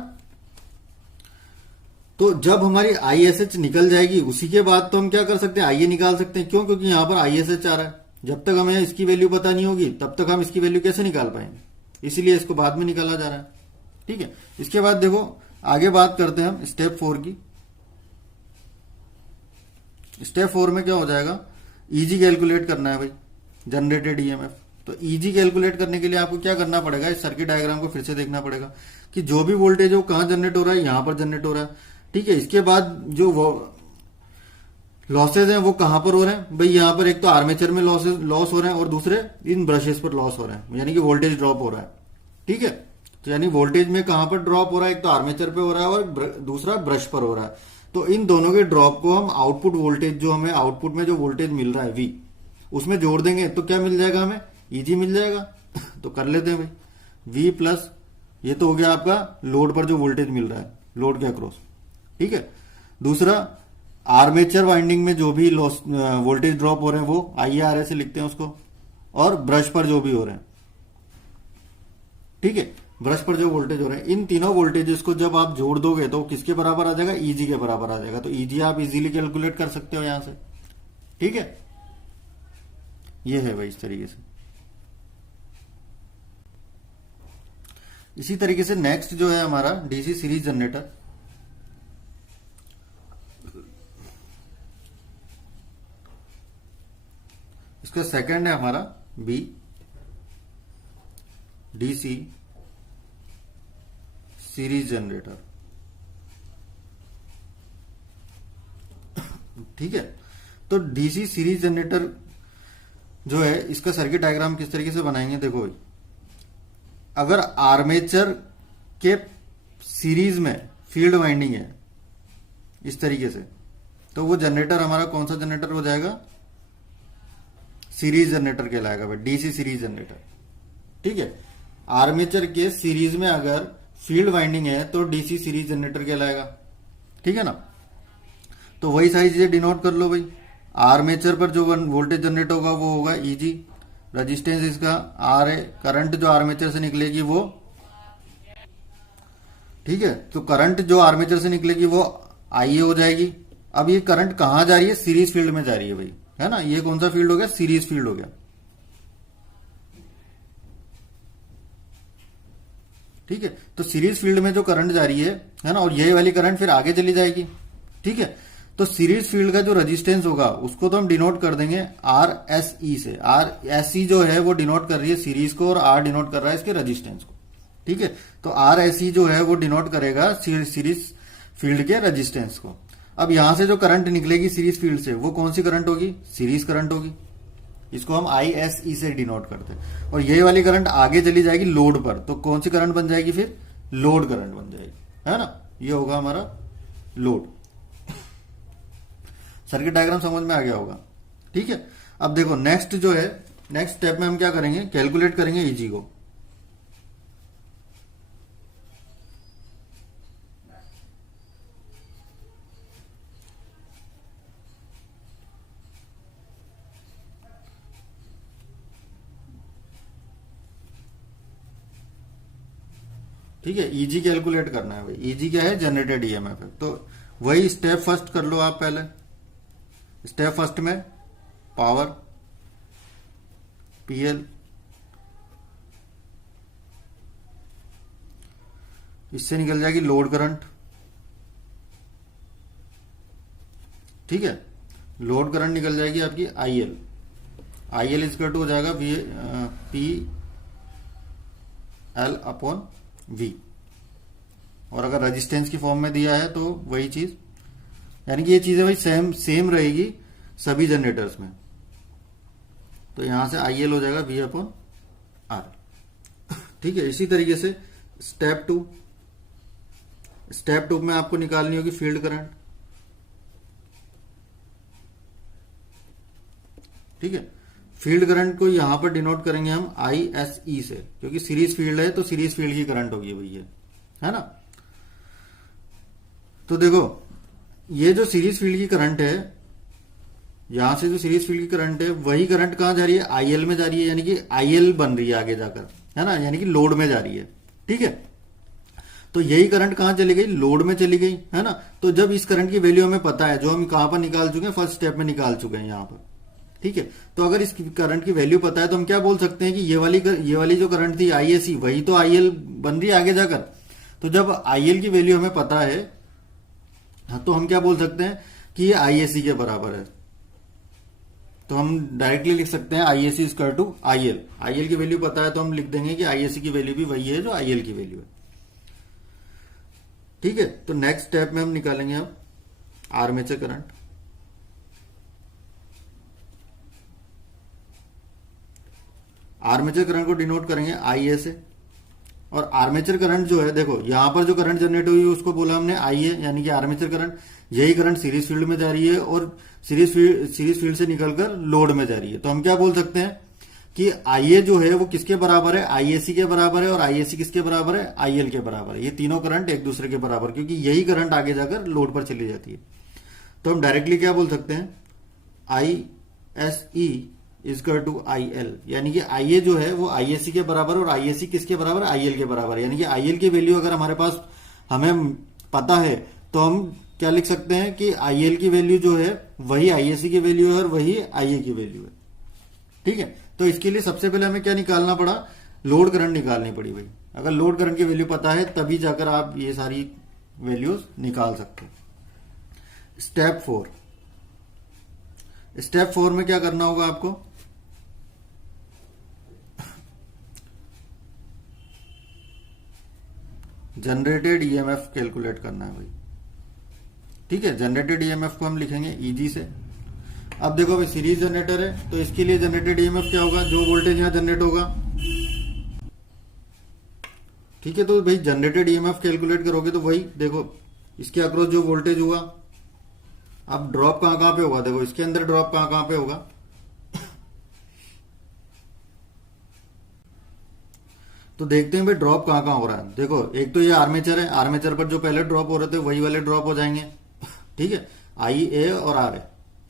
तो जब हमारी ISH निकल जाएगी, उसी के बाद तो हम क्या कर सकते हैं? IA निकाल सकते हैं। क्यों? क्योंकि यहां पर ISH आ रहा है। जब तक हमें इसकी वैल्यू पता नहीं होगी तब तक हम इसकी वैल्यू कैसे निकाल पाएंगे? इसीलिए इसको बाद में निकाला जा रहा है, ठीक है। इसके बाद देखो आगे बात करते हैं हम स्टेप 4 की। स्टेप 4 में क्या हो जाएगा? EG कैलकुलेट करना है भाई, जनरेटेड EMF। तो EG कैलकुलेट करने के लिए आपको क्या करना पड़ेगा? इस सर्किट डायग्राम को फिर से देखना पड़ेगा कि जो भी वोल्टेज है वो कहां जनरेट हो रहा है? यहां पर जनरेट हो रहा है, ठीक है। इसके बाद जो लॉसेज हैं वो कहां पर हो रहे हैं भाई? यहां पर एक तो आर्मेचर में लॉस हो रहे हैं और दूसरे इन ब्रशेस पर लॉस हो रहे हैं, यानी कि वोल्टेज ड्रॉप हो रहा है, ठीक है। तो यानी वोल्टेज में कहां पर ड्रॉप हो रहा है? एक तो आर्मेचर पे हो रहा है और दूसरा ब्रश पर हो रहा है। तो इन दोनों के ड्रॉप को हम आउटपुट वोल्टेज, जो हमें आउटपुट में जो वोल्टेज मिल रहा है V, उसमें जोड़ देंगे तो क्या मिल जाएगा हमें? EG मिल जाएगा। तो कर लेते हैं भाई, V प्लस ये तो हो गया आपका लोड पर जो वोल्टेज मिल रहा है, लोड के अक्रॉस, ठीक है। दूसरा आर्मेचर वाइंडिंग में जो भी लॉस वोल्टेज ड्रॉप हो रहे हैं वो IARA से लिखते हैं उसको, और ब्रश पर जो भी हो रहे हैं, ठीक है, ब्रश पर जो वोल्टेज हो रहे हैं, इन तीनों वोल्टेजेस को जब आप जोड़ दोगे तो किसके बराबर आ जाएगा? EG के बराबर आ जाएगा। तो EG आप इजीली कैलकुलेट कर सकते हो यहां से, ठीक है। ये है भाई इस तरीके से। इसी तरीके से नेक्स्ट जो है हमारा DC सीरीज जनरेटर। इसका सेकंड है हमारा B, DC सीरीज जनरेटर, ठीक है। तो DC सीरीज जनरेटर जो है, इसका सर्किट डायग्राम किस तरीके से बनाएंगे? देखो, अगर आर्मेचर के सीरीज में फील्ड वाइंडिंग है इस तरीके से, तो वो जनरेटर हमारा कौन सा जनरेटर हो जाएगा? सीरीज जनरेटर कहलाएगा भाई, DC सीरीज जनरेटर, ठीक है। आर्मेचर के सीरीज में अगर फील्ड वाइंडिंग है तो DC सीरीज जनरेटर कहलाएगा, ठीक है ना। तो वही सारी चीजें डिनोट कर लो भाई। आर्मेचर पर जो वोल्टेज जनरेट होगा वो होगा EG, रेजिस्टेंस इसका R है, करंट जो आर्मेचर से निकलेगी वो, ठीक है। तो करंट जो आर्मेचर से निकलेगी वो IA हो जाएगी। अब ये करंट कहां जा रही है? सीरीज फील्ड में जा रही है भाई, है ना। ये कौन सा फील्ड हो गया? सीरीज फील्ड हो गया, ठीक है। तो सीरीज फील्ड में जो करंट जा रही है ना, और ये वाली करंट फिर आगे चली जाएगी, ठीक है। तो सीरीज फील्ड का जो रेजिस्टेंस होगा उसको तो हम डिनोट कर देंगे RSE से। RSE जो है वो डिनोट कर रही है सीरीज को, और R डिनोट कर रहा है इसके रेजिस्टेंस को, ठीक है। तो RSE जो है वो डिनोट करेगा सीरीज फील्ड के रेजिस्टेंस को। अब यहां से जो करंट निकलेगी सीरीज फील्ड से वो कौन सी करंट होगी? सीरीज करंट होगी। इसको हम ISE से डिनोट करते हैं। और ये वाली करंट आगे चली जाएगी लोड पर, तो कौन सी करंट बन जाएगी? फिर लोड करंट बन जाएगी, है ना। ये होगा हमारा लोड। सर्किट डायग्राम समझ में आ गया होगा, ठीक है। अब देखो नेक्स्ट जो है, नेक्स्ट स्टेप में हम क्या करेंगे? कैलकुलेट करेंगे EG को। ठीक है, EG कैलकुलेट करना है भाई। EG क्या है? जनरेटेड EMF है। तो वही स्टेप फर्स्ट कर लो आप पहले। स्टेप फर्स्ट में पावर पीएल, इससे निकल जाएगी लोड करंट, ठीक है। लोड करंट निकल जाएगी आपकी आईएल, आईएल इक्वल टू हो जाएगा पी एल अपॉन वी, और अगर रेजिस्टेंस की फॉर्म में दिया है तो वही चीज, यानी कि ये चीजें भाई सेम रहेगी सभी जनरेटर्स में। तो यहां से आईएल हो जाएगा वी अपॉन आर, ठीक है। इसी तरीके से स्टेप टू, स्टेप टू में आपको निकालनी होगी फील्ड करंट, ठीक है। फील्ड करंट को यहां पर डिनोट करेंगे हम ISE से, क्योंकि सीरीज फील्ड है तो सीरीज फील्ड की करंट होगी भैया, है ना। तो देखो ये जो सीरीज फील्ड की करंट है, यहां से जो सीरीज फील्ड की करंट है वही करंट कहां जा रही है, आईएल में जा रही है, यानी कि आईएल बन रही है आगे जाकर, है ना, यानी कि लोड में जा रही है, ठीक है। तो यही करंट कहां चली गई, लोड में चली गई, है ना। तो जब इस करंट की वैल्यू हमें पता है, जो हम कहां पर निकाल चुके हैं, फर्स्ट स्टेप में निकाल चुके हैं यहां पर, ठीक है। तो अगर इस करंट की वैल्यू पता है तो हम क्या बोल सकते हैं कि ये वाली जो करंट थी ISE, वही तो आईएल बन रही है आगे जाकर। तो जब आईएल की वैल्यू हमें पता है, तो हम क्या बोल सकते हैं कि ये ISE के बराबर है। तो हम डायरेक्टली लिख सकते हैं ISE equal to IL, IL की वैल्यू पता है तो हम लिख देंगे कि ISE की वैल्यू भी वही है जो आईएल की वैल्यू है, ठीक है। तो नेक्स्ट स्टेप में हम निकालेंगे अब आर्मेचर करंट। आर्मेचर करंट को डिनोट करेंगे IA से, और आर्मेचर करंट जो है, देखो यहां पर जो करंट जनरेट हुई उसको बोला हमने IA, यानी कि आर्मेचर करंट। यही करंट सीरीज फील्ड में जा रही है और सीरीज फील्ड से निकलकर लोड में जा रही है। तो हम क्या बोल सकते हैं कि IA जो है वो किसके बराबर है, ISE के बराबर है, और ISE किसके बराबर है, IL के बराबर है। ये तीनों करंट एक दूसरे के बराबर, क्योंकि यही करंट आगे जाकर लोड पर चली जाती है। तो हम डायरेक्टली क्या बोल सकते हैं, ISE इक्वल टू IL, यानी कि IA जो है वो ISE के बराबर, और ISE किसके बराबर है, IL के बराबर है। यानी कि IL की वैल्यू अगर हमारे पास हमें पता है तो हम क्या लिख सकते हैं कि IL की वैल्यू जो है वही ISE की वैल्यू है और वही IA की वैल्यू है, ठीक है। तो इसके लिए सबसे पहले हमें क्या निकालना पड़ा, लोड करंट निकालनी पड़ी भाई। अगर लोड करंट की वैल्यू पता है तभी जाकर आप ये सारी वैल्यूज निकाल सकते हैं। स्टेप 4, स्टेप 4 में क्या करना होगा आपको, जनरेटेड ईएमएफ कैलकुलेट करना है भाई, ठीक है। जनरेटेड ईएमएफ को हम लिखेंगे EG से। अब देखो भाई सीरीज जनरेटर है तो इसके लिए जनरेटेड ईएमएफ क्या होगा, जो वोल्टेज यहां जनरेट होगा, ठीक है। तो भाई जनरेटेड ईएमएफ कैलकुलेट करोगे तो वही देखो इसके अक्रॉस जो वोल्टेज हुआ, अब ड्रॉप कहां पे होगा, देखो इसके अंदर ड्रॉप कहां पे होगा, तो देखते हैं भाई ड्रॉप कहां हो रहा है। देखो एक तो ये आर्मेचर है, आर्मेचर पर जो पहले ड्रॉप हो रहे थे वही वाले ड्रॉप हो जाएंगे, ठीक है। IA और RA,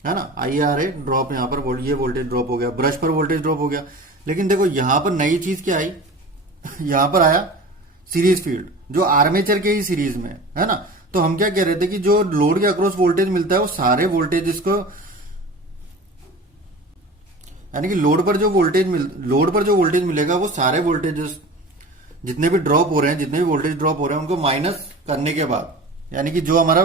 है ना, IRA ड्रॉप, यहां पर ये वोल्टेज ड्रॉप हो गया, ब्रश पर वोल्टेज ड्रॉप हो गया। लेकिन देखो यहां पर नई चीज क्या आई, यहां पर आया सीरीज फील्ड, जो आर्मेचर के ही सीरीज में है ना। तो हम क्या कह रहे थे कि जो लोड के अक्रॉस वोल्टेज मिलता है वो सारे वोल्टेज इसको, यानी कि लोड पर जो वोल्टेज मिलेगा वो सारे वोल्टेजेस जितने भी ड्रॉप हो रहे हैं, जितने भी वोल्टेज ड्रॉप हो रहे हैं उनको माइनस करने के बाद, यानी कि जो हमारा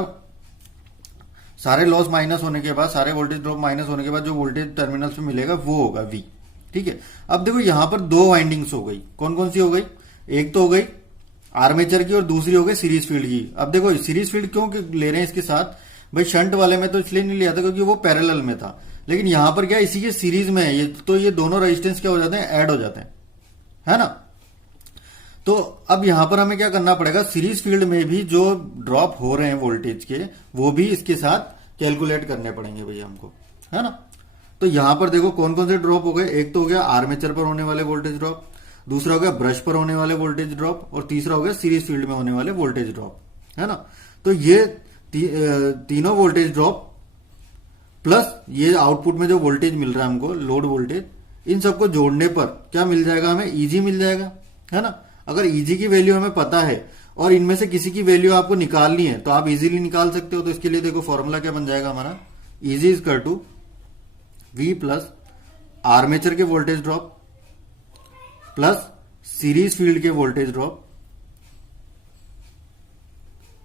सारे लॉस माइनस होने के बाद, सारे वोल्टेज ड्रॉप माइनस होने के बाद जो वोल्टेज टर्मिनल्स पे मिलेगा वो होगा V, ठीक है। अब देखो यहां पर दो वाइंडिंग्स हो गई, कौन कौन सी हो गई, एक तो हो गई आर्मेचर की और दूसरी हो गई सीरीज फील्ड की। अब देखो सीरीज फील्ड क्यों ले रहे हैं इसके साथ, भाई शंट वाले में तो इसलिए नहीं लिया था क्योंकि वो पैरेलल में था, लेकिन यहां पर क्या इसी के सीरीज में है ये, तो ये दोनों रेजिस्टेंस क्या हो जाते हैं, ऐड हो जाते हैं, है ना। तो अब यहां पर हमें क्या करना पड़ेगा, सीरीज फील्ड में भी जो ड्रॉप हो रहे हैं वोल्टेज के वो भी इसके साथ कैलकुलेट करने पड़ेंगे भैया हमको, है ना। तो यहां पर देखो कौन कौन से ड्रॉप हो गए, एक तो हो गया आर्मेचर पर होने वाले वोल्टेज ड्रॉप, दूसरा हो गया ब्रश पर होने वाले वोल्टेज ड्रॉप, और तीसरा हो गया सीरीज फील्ड में होने वाले वोल्टेज ड्रॉप, है ना। तो ये तीनों वोल्टेज ड्रॉप प्लस ये आउटपुट में जो वोल्टेज मिल रहा है हमको, लोड वोल्टेज, इन सबको जोड़ने पर क्या मिल जाएगा हमें, EG मिल जाएगा, है ना। अगर EG की वैल्यू हमें पता है और इनमें से किसी की वैल्यू आपको निकालनी है तो आप इजीली निकाल सकते हो। तो इसके लिए देखो फॉर्मूला क्या बन जाएगा हमारा, इजी इज कर टू वी प्लस आर्मेचर के voltage drop plus series field के voltage drop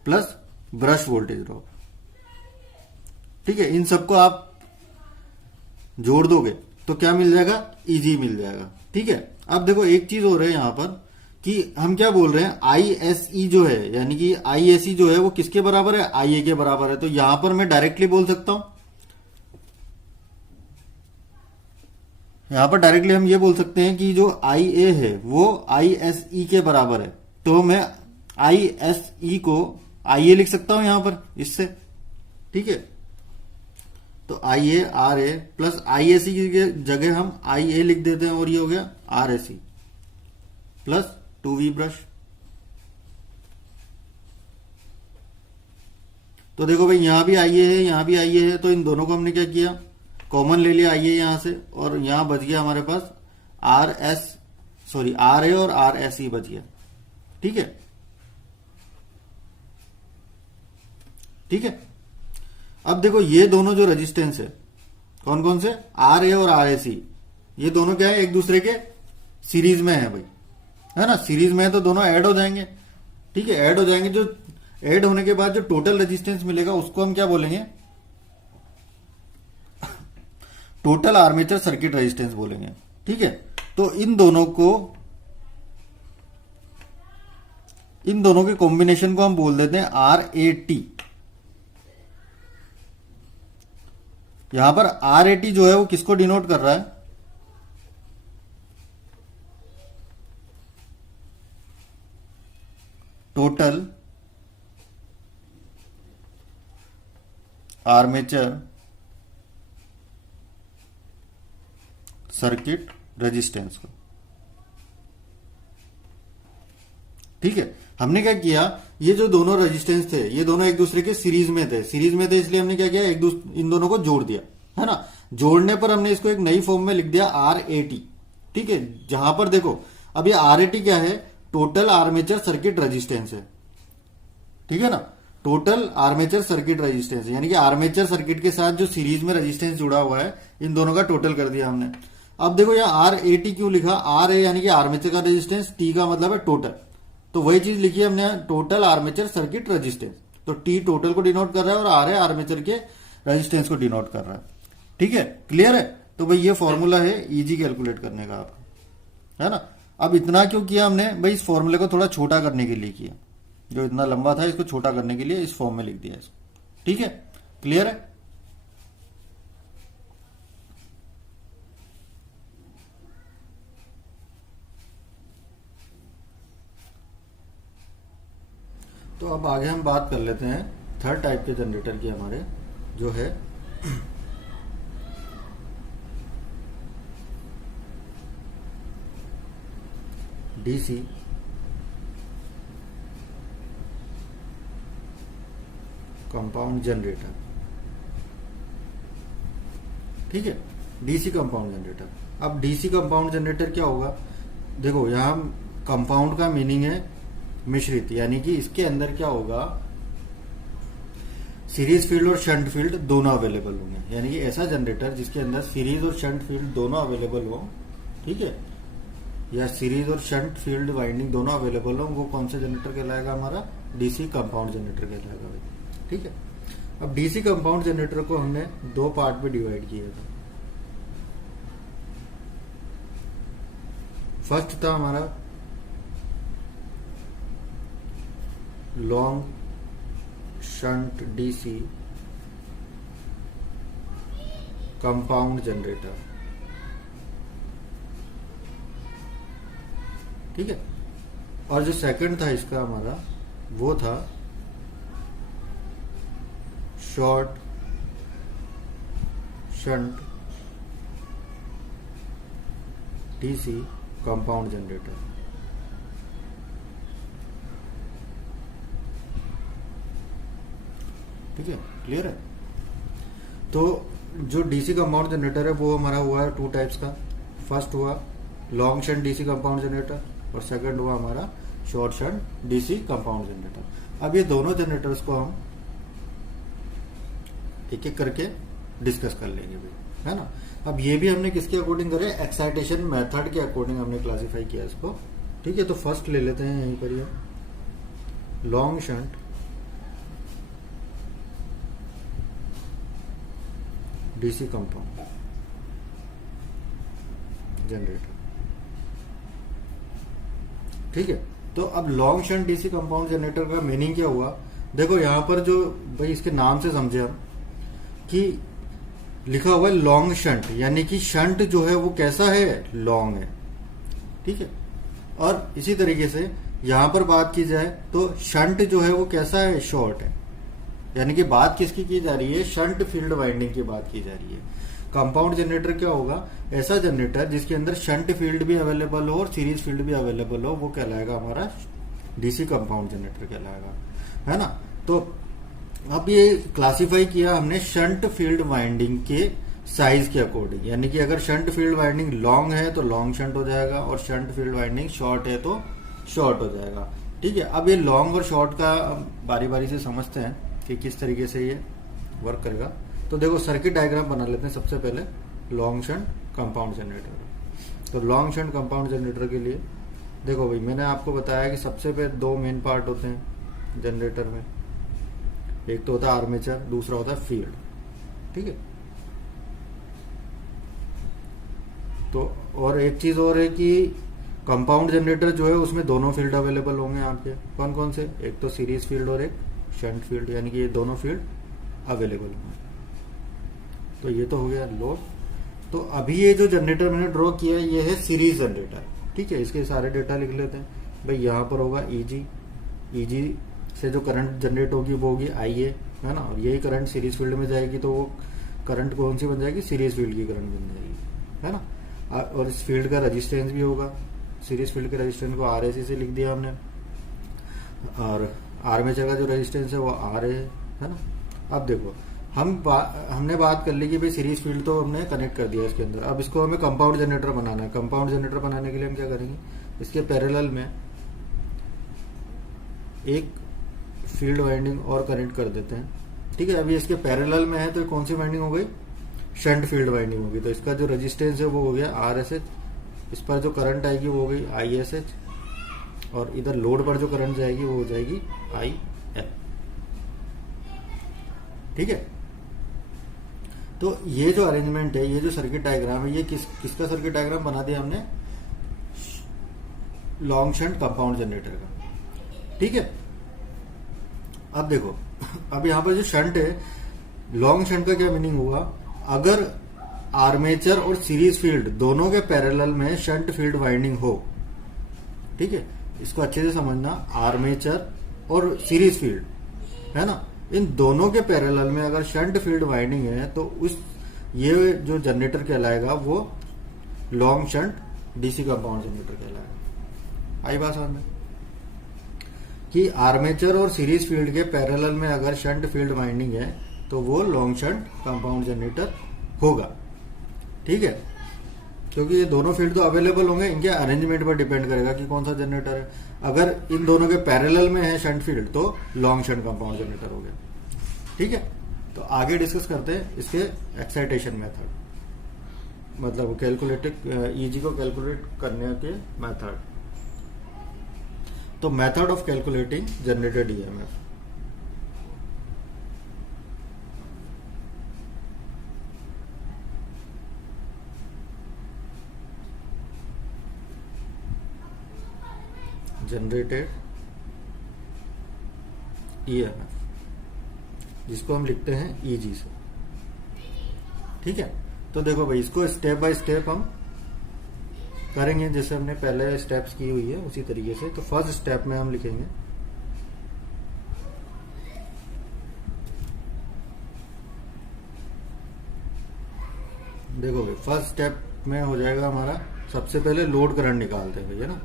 plus brush voltage drop. ठीक है, इन सबको आप जोड़ दोगे तो क्या मिल जाएगा, इजी मिल जाएगा। ठीक है, अब देखो एक चीज हो रहा है यहां पर कि हम क्या बोल रहे हैं, ISE जो है यानी कि ISE जो है वो किसके बराबर है, IA के बराबर है। तो यहां पर मैं डायरेक्टली बोल सकता हूं, यहां पर डायरेक्टली हम ये बोल सकते हैं कि जो IA है वो ISE के बराबर है। तो मैं ISE को IA लिख सकता हूं यहां पर इससे। ठीक है, तो IARA प्लस ISE की जगह हम IA लिख देते हैं और ये हो गया RSE प्लस 2V ब्रश। तो देखो भाई यहां भी IA है यहां भी IA है, तो इन दोनों को हमने क्या किया, कॉमन ले लिया IA यहां से, और यहां बच गया हमारे पास RA और RSE बच गया। ठीक है, ठीक है। अब देखो ये दोनों जो रेजिस्टेंस है कौन कौन से, RA और RSE, ये दोनों क्या है, एक दूसरे के सीरीज में है भाई, है ना। सीरीज में है तो दोनों ऐड हो जाएंगे। ठीक है, ऐड हो जाएंगे। जो ऐड होने के बाद जो टोटल रेजिस्टेंस मिलेगा उसको हम क्या बोलेंगे, टोटल आर्मेचर सर्किट रेजिस्टेंस बोलेंगे। ठीक है, तो इन दोनों के कॉम्बिनेशन को हम बोल देते हैं RAT। यहां पर RAT जो है वो किसको डिनोट कर रहा है, टोटल आर्मेचर सर्किट रेजिस्टेंस को। ठीक है, हमने क्या किया, ये जो दोनों रेजिस्टेंस थे ये दोनों एक दूसरे के सीरीज में थे इसलिए हमने क्या किया, इन दोनों को जोड़ दिया, है ना। जोड़ने पर हमने इसको एक नई फॉर्म में लिख दिया RAT। ठीक है, जहां पर देखो अब ये RAT क्या है, टोटल आर्मेचर सर्किट रेजिस्टेंस है। ठीक है ना, टोटल आर्मेचर सर्किट रेजिस्टेंस यानी कि आर्मेचर सर्किट के साथ जो सीरीज में रेजिस्टेंस जुड़ा हुआ है इन दोनों का टोटल कर दिया हमने। अब देखो यहाँ RAT क्यों लिखा, RA यानी कि आर्मेचर का रेजिस्टेंस, T का मतलब है टोटल, तो वही चीज लिखी है हमने, टोटल आर्मेचर सर्किट रेजिस्टेंस। तो T टोटल को डिनोट कर रहा है और RA आर्मेचर के रेजिस्टेंस को डिनोट कर रहा है। ठीक है, क्लियर है। तो भाई ये फॉर्मूला है इजी कैलकुलेट करने का आपका, है ना। अब इतना क्यों किया हमने भाई, इस फॉर्मूले को थोड़ा छोटा करने के लिए किया, जो इतना लंबा था इसको छोटा करने के लिए इस फॉर्म में लिख दिया इसको। ठीक है, क्लियर है। तो अब आगे हम बात कर लेते हैं थर्ड टाइप के जनरेटर की, हमारे जो है DC कंपाउंड जनरेटर। ठीक है, DC कंपाउंड जनरेटर। अब DC कंपाउंड जनरेटर क्या होगा, देखो यहां कंपाउंड का मीनिंग है मिश्रित, यानी कि इसके अंदर क्या होगा, सीरीज फील्ड और शंट फील्ड दोनों अवेलेबल होंगे, यानी कि ऐसा जनरेटर जिसके अंदर सीरीज और शंट फील्ड दोनों अवेलेबल हो। ठीक है, या सीरीज और शंट फील्ड वाइंडिंग दोनों अवेलेबल हो, वो कौन सा जनरेटर कहलाएगा, हमारा DC कंपाउंड जनरेटर कहलाएगा। ठीक है, अब DC कंपाउंड जनरेटर को हमने दो पार्ट में डिवाइड किया था। फर्स्ट था हमारा long shunt DC compound generator. ठीक है, और जो सेकंड था इसका हमारा वो था short shunt DC compound generator. ठीक है, क्लियर है। तो जो DC कंपाउंड जनरेटर है वो हमारा हुआ है टू टाइप्स का। फर्स्ट हुआ long shunt DC compound generator और सेकंड हुआ हमारा short shunt DC compound generator. अब ये दोनों जनरेटर्स को हम एक एक करके डिस्कस कर लेंगे भी, है ना। अब ये भी हमने किसके अकॉर्डिंग करे, एक्साइटेशन मेथड के अकॉर्डिंग हमने क्लासिफाई किया इसको, ठीक है। तो फर्स्ट ले लेते हैं यहीं पर ये long shunt DC compound generator, ठीक है। तो अब long shunt DC compound generator का मीनिंग क्या हुआ, देखो यहां पर जो भाई इसके नाम से समझे हम कि लिखा हुआ है लॉन्ग शंट, यानी कि शंट जो है वो कैसा है, लॉन्ग है, ठीक है। और इसी तरीके से यहां पर बात की जाए तो शंट जो है वो कैसा है, शॉर्ट है, यानी कि बात किसकी की जा रही है, शंट फील्ड वाइंडिंग की बात की जा रही है। कंपाउंड जनरेटर क्या होगा, ऐसा जनरेटर जिसके अंदर शंट फील्ड भी अवेलेबल हो और सीरीज फील्ड भी अवेलेबल हो, वो कहलाएगा हमारा डीसी कंपाउंड जनरेटर कहलाएगा, है ना। तो अब ये क्लासिफाई किया हमने शंट फील्ड वाइंडिंग के साइज के अकॉर्डिंग, यानी कि अगर शंट फील्ड वाइंडिंग लॉन्ग है तो लॉन्ग शंट हो जाएगा और शंट फील्ड वाइंडिंग शॉर्ट है तो शॉर्ट हो जाएगा, ठीक है। अब ये लॉन्ग और शॉर्ट का बारी बारी से समझते हैं कि किस तरीके से ये वर्क करेगा। तो देखो सर्किट डायग्राम बना लेते हैं सबसे पहले लॉन्ग शंट कंपाउंड जनरेटर। तो लॉन्ग शंट कंपाउंड जनरेटर के लिए देखो भाई, मैंने आपको बताया कि सबसे पहले दो मेन पार्ट होते हैं जनरेटर में, एक तो होता है आर्मेचर, दूसरा होता है फील्ड, ठीक है। तो और एक चीज और है कि कंपाउंड जनरेटर जो है उसमें दोनों फील्ड अवेलेबल होंगे आपके, कौन कौन से, एक तो सीरीज फील्ड और एक शंट फील्ड, यानी कि ये दोनों फील्ड अवेलेबल होंगे। तो ये तो हो गया लोड। तो अभी ये जो जनरेटर मैंने ड्रॉ किया है ये है सीरीज जनरेटर, ठीक है। इसके सारे डेटा लिख लेते हैं भाई। यहाँ पर होगा ईजी, ईजी से जो करंट जनरेट होगी वो होगी आईए, है ना। और यही करंट सीरीज फील्ड में जाएगी तो वो करंट कौन सी बन जाएगी, सीरीज फील्ड की करंट बन जाएगी, है ना। और इस फील्ड का रेजिस्टेंस भी होगा, सीरीज फील्ड के रेजिस्टेंस को आरएसी से लिख दिया हमने, और आर्मेचर का जो रेजिस्टेंस है वो आर है ना। अब देखो हमने बात कर ली कि भाई सीरीज फील्ड तो हमने कनेक्ट कर दिया इसके अंदर। अब इसको हमें कंपाउंड जनरेटर बनाना है। कंपाउंड जनरेटर बनाने के लिए हम क्या करेंगे, इसके पैरेलल में एक फील्ड वाइंडिंग और कनेक्ट कर देते हैं, ठीक है। अभी इसके पैरेलल में है तो कौन सी वाइंडिंग हो गई, शंट फील्ड वाइंडिंग होगी। तो इसका जो रेजिस्टेंस है वो हो गया आरएसएच, इस पर जो करंट आएगी वो हो गई आईएसएच, और इधर लोड पर जो करंट जाएगी वो हो जाएगी आईएल, ठीक है। तो ये जो अरेंजमेंट है, ये जो सर्किट डायग्राम है, ये किसका सर्किट डायग्राम बना दिया हमने, लॉन्ग शंट कंपाउंड जनरेटर का, ठीक है। अब देखो, अब यहां पर जो शंट है, लॉन्ग शंट का क्या मीनिंग हुआ, अगर आर्मेचर और सीरीज फील्ड दोनों के पैरेलल में शंट फील्ड वाइंडिंग हो, ठीक है। इसको अच्छे से समझना, आर्मेचर और सीरीज फील्ड, है ना, इन दोनों के पैरेलल में अगर शंट फील्ड वाइंडिंग है तो उस ये जो जनरेटर कहलाएगा वो long shunt DC compound generator कहलाएगा। आई बात समझ में कि आर्मेचर और सीरीज फील्ड के पैरेलल में अगर शंट फील्ड वाइंडिंग है तो वो लॉन्ग शंट कंपाउंड जनरेटर होगा, ठीक है। क्योंकि ये दोनों फील्ड तो अवेलेबल होंगे, इनके अरेंजमेंट पर डिपेंड करेगा कि कौन सा जनरेटर है। अगर इन दोनों के पैरेलल में है शंट फील्ड तो लॉन्ग शंट कंपाउंड जनरेटर हो गया, ठीक है। तो आगे डिस्कस करते हैं इसके एक्साइटेशन मेथड, मतलब कैलकुलेटिंग ईजी को कैलकुलेट करने के मेथड। तो method of calculating generated EMF, generated EMF, जिसको हम लिखते हैं ईजी से, ठीक है। तो देखो भाई, इसको स्टेप बाय स्टेप हम करेंगे, जैसे हमने पहले स्टेप्स की हुई है उसी तरीके से। तो फर्स्ट स्टेप में हम लिखेंगे देखो भाई, फर्स्ट स्टेप में हो जाएगा हमारा, सबसे पहले लोड करंट निकालते हैं भैया ना।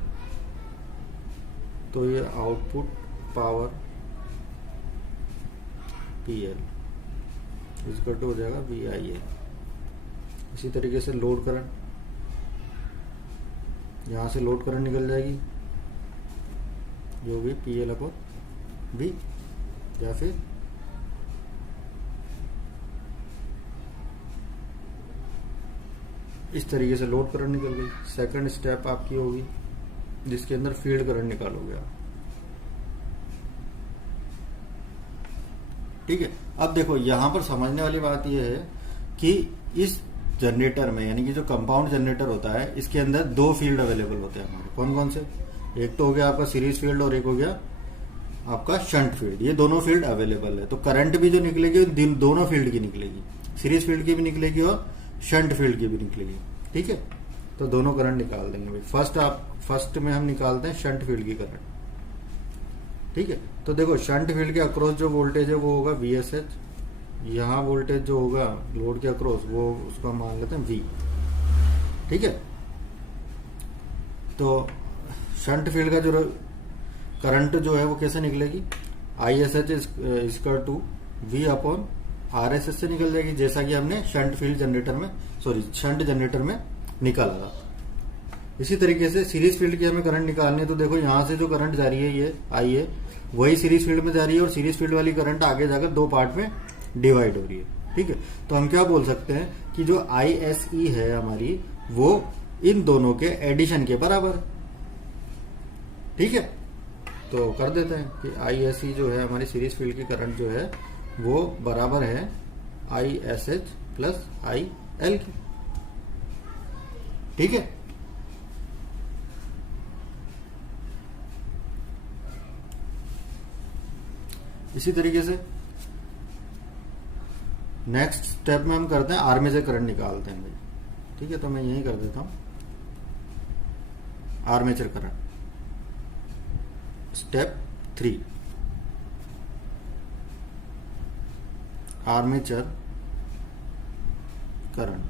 तो ये आउटपुट पावर PL इसका हो जाएगा VIL। इसी तरीके से लोड करंट, यहां से लोड करंट निकल जाएगी जो भी PL/V, या फिर इस तरीके से लोड करंट निकल गई। सेकंड स्टेप आपकी होगी जिसके अंदर फील्ड करंट निकालोगे आप। ठीक है, अब देखो यहां पर समझने वाली बात यह है कि इस जनरेटर में, यानी कि जो कंपाउंड जनरेटर होता है, इसके अंदर दो फील्ड अवेलेबल होते हैं हमारे। कौन कौन से? एक तो हो गया आपका सीरीज फील्ड और एक हो गया आपका शंट फील्ड। ये दोनों फील्ड अवेलेबल है, तो करंट भी जो निकलेगी दोनों फील्ड की निकलेगी, सीरीज फील्ड की भी निकलेगी और शंट फील्ड की भी निकलेगी। ठीक है, तो दोनों करंट निकाल देंगे भाई। फर्स्ट में हम निकालते हैं शंट फील्ड की करंट। ठीक है, तो देखो शंट फील्ड के अक्रॉस जो वोल्टेज है वो होगा VSH। यहां वोल्टेज जो होगा लोड के अक्रॉस वो उसको हम मान लेते हैं V। ठीक है, तो शंट फील्ड का जो करंट जो है वो कैसे निकलेगी? ISH equal to V upon RSH से निकल जाएगी, जैसा कि हमने शंट जनरेटर में निकाला था। इसी तरीके से सीरीज फील्ड की हमें करंट निकालनी है, तो देखो यहां से जो करंट जा रही है ये आई है, वही सीरीज फील्ड में जा रही है और सीरीज फील्ड वाली करंट आगे जाकर दो पार्ट में डिवाइड हो रही है। ठीक है, तो हम क्या बोल सकते हैं कि जो ISE है हमारी वो इन दोनों के एडिशन के बराबर। ठीक है, तो कर देते हैं कि ISE जो है हमारी सीरीज फील्ड की करंट जो है वो बराबर है ISH प्लस IL की। ठीक है, इसी तरीके से नेक्स्ट स्टेप में हम करते हैं आर्मेचर करंट निकालते हैं भाई। ठीक है, तो मैं यही कर देता हूं armature current. Step 3, armature current.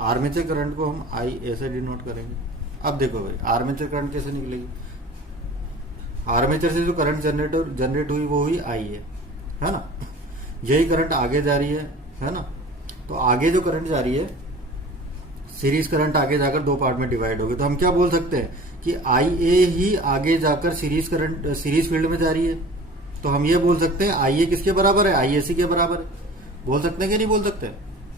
Armature current को हम I ऐसे डिनोट करेंगे। अब देखो भाई आर्मेचर करंट कैसे निकलेगी? आर्मेचर से जो करंट जनरेट हुई वो हुई I है ना। यही करंट आगे जा रही है ना। तो आगे जो करंट जा रही है, सीरीज करंट आगे जाकर दो पार्ट में डिवाइड होगी, तो हम क्या बोल सकते हैं कि IA ही आगे जाकर सीरीज फील्ड में जा रही है। तो हम ये बोल सकते हैं IA किसके बराबर है? ISC के बराबर है। बोल सकते हैं कि नहीं बोल सकते?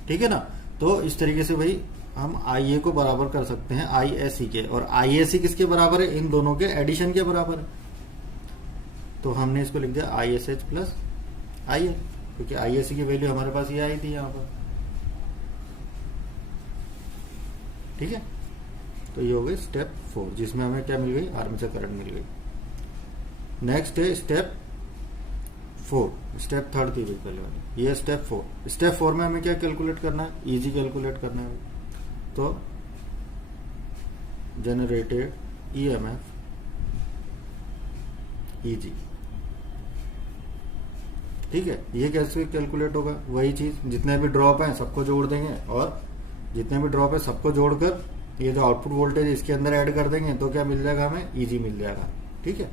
ठीक है ना। तो इस तरीके से भाई हम IA को बराबर कर सकते हैं ISC के, और ISC किसके बराबर है? इन दोनों के एडिशन के बराबर है। तो हमने इसको लिख दिया ISH प्लस IL, क्योंकि ISC की वैल्यू हमारे पास ये आई थी यहां पर। ठीक है, तो ये हो गई स्टेप 4, जिसमें हमें क्या मिल गई? आर्मेचर करंट मिल गई। नेक्स्ट है स्टेप 4। स्टेप 3 थी पहले वाली, ये स्टेप 4। स्टेप 4 में हमें क्या कैलकुलेट करना है? EG कैलकुलेट करना है। तो जनरेटेड EMF EG। ठीक है, ये कैसे कैलकुलेट होगा? वही चीज, जितने भी ड्रॉप हैं सबको जोड़ देंगे, और जितने भी ड्रॉप है सबको जोड़कर ये जो आउटपुट वोल्टेज इसके अंदर ऐड कर देंगे, तो क्या मिल जाएगा हमें? EG मिल जाएगा। ठीक है,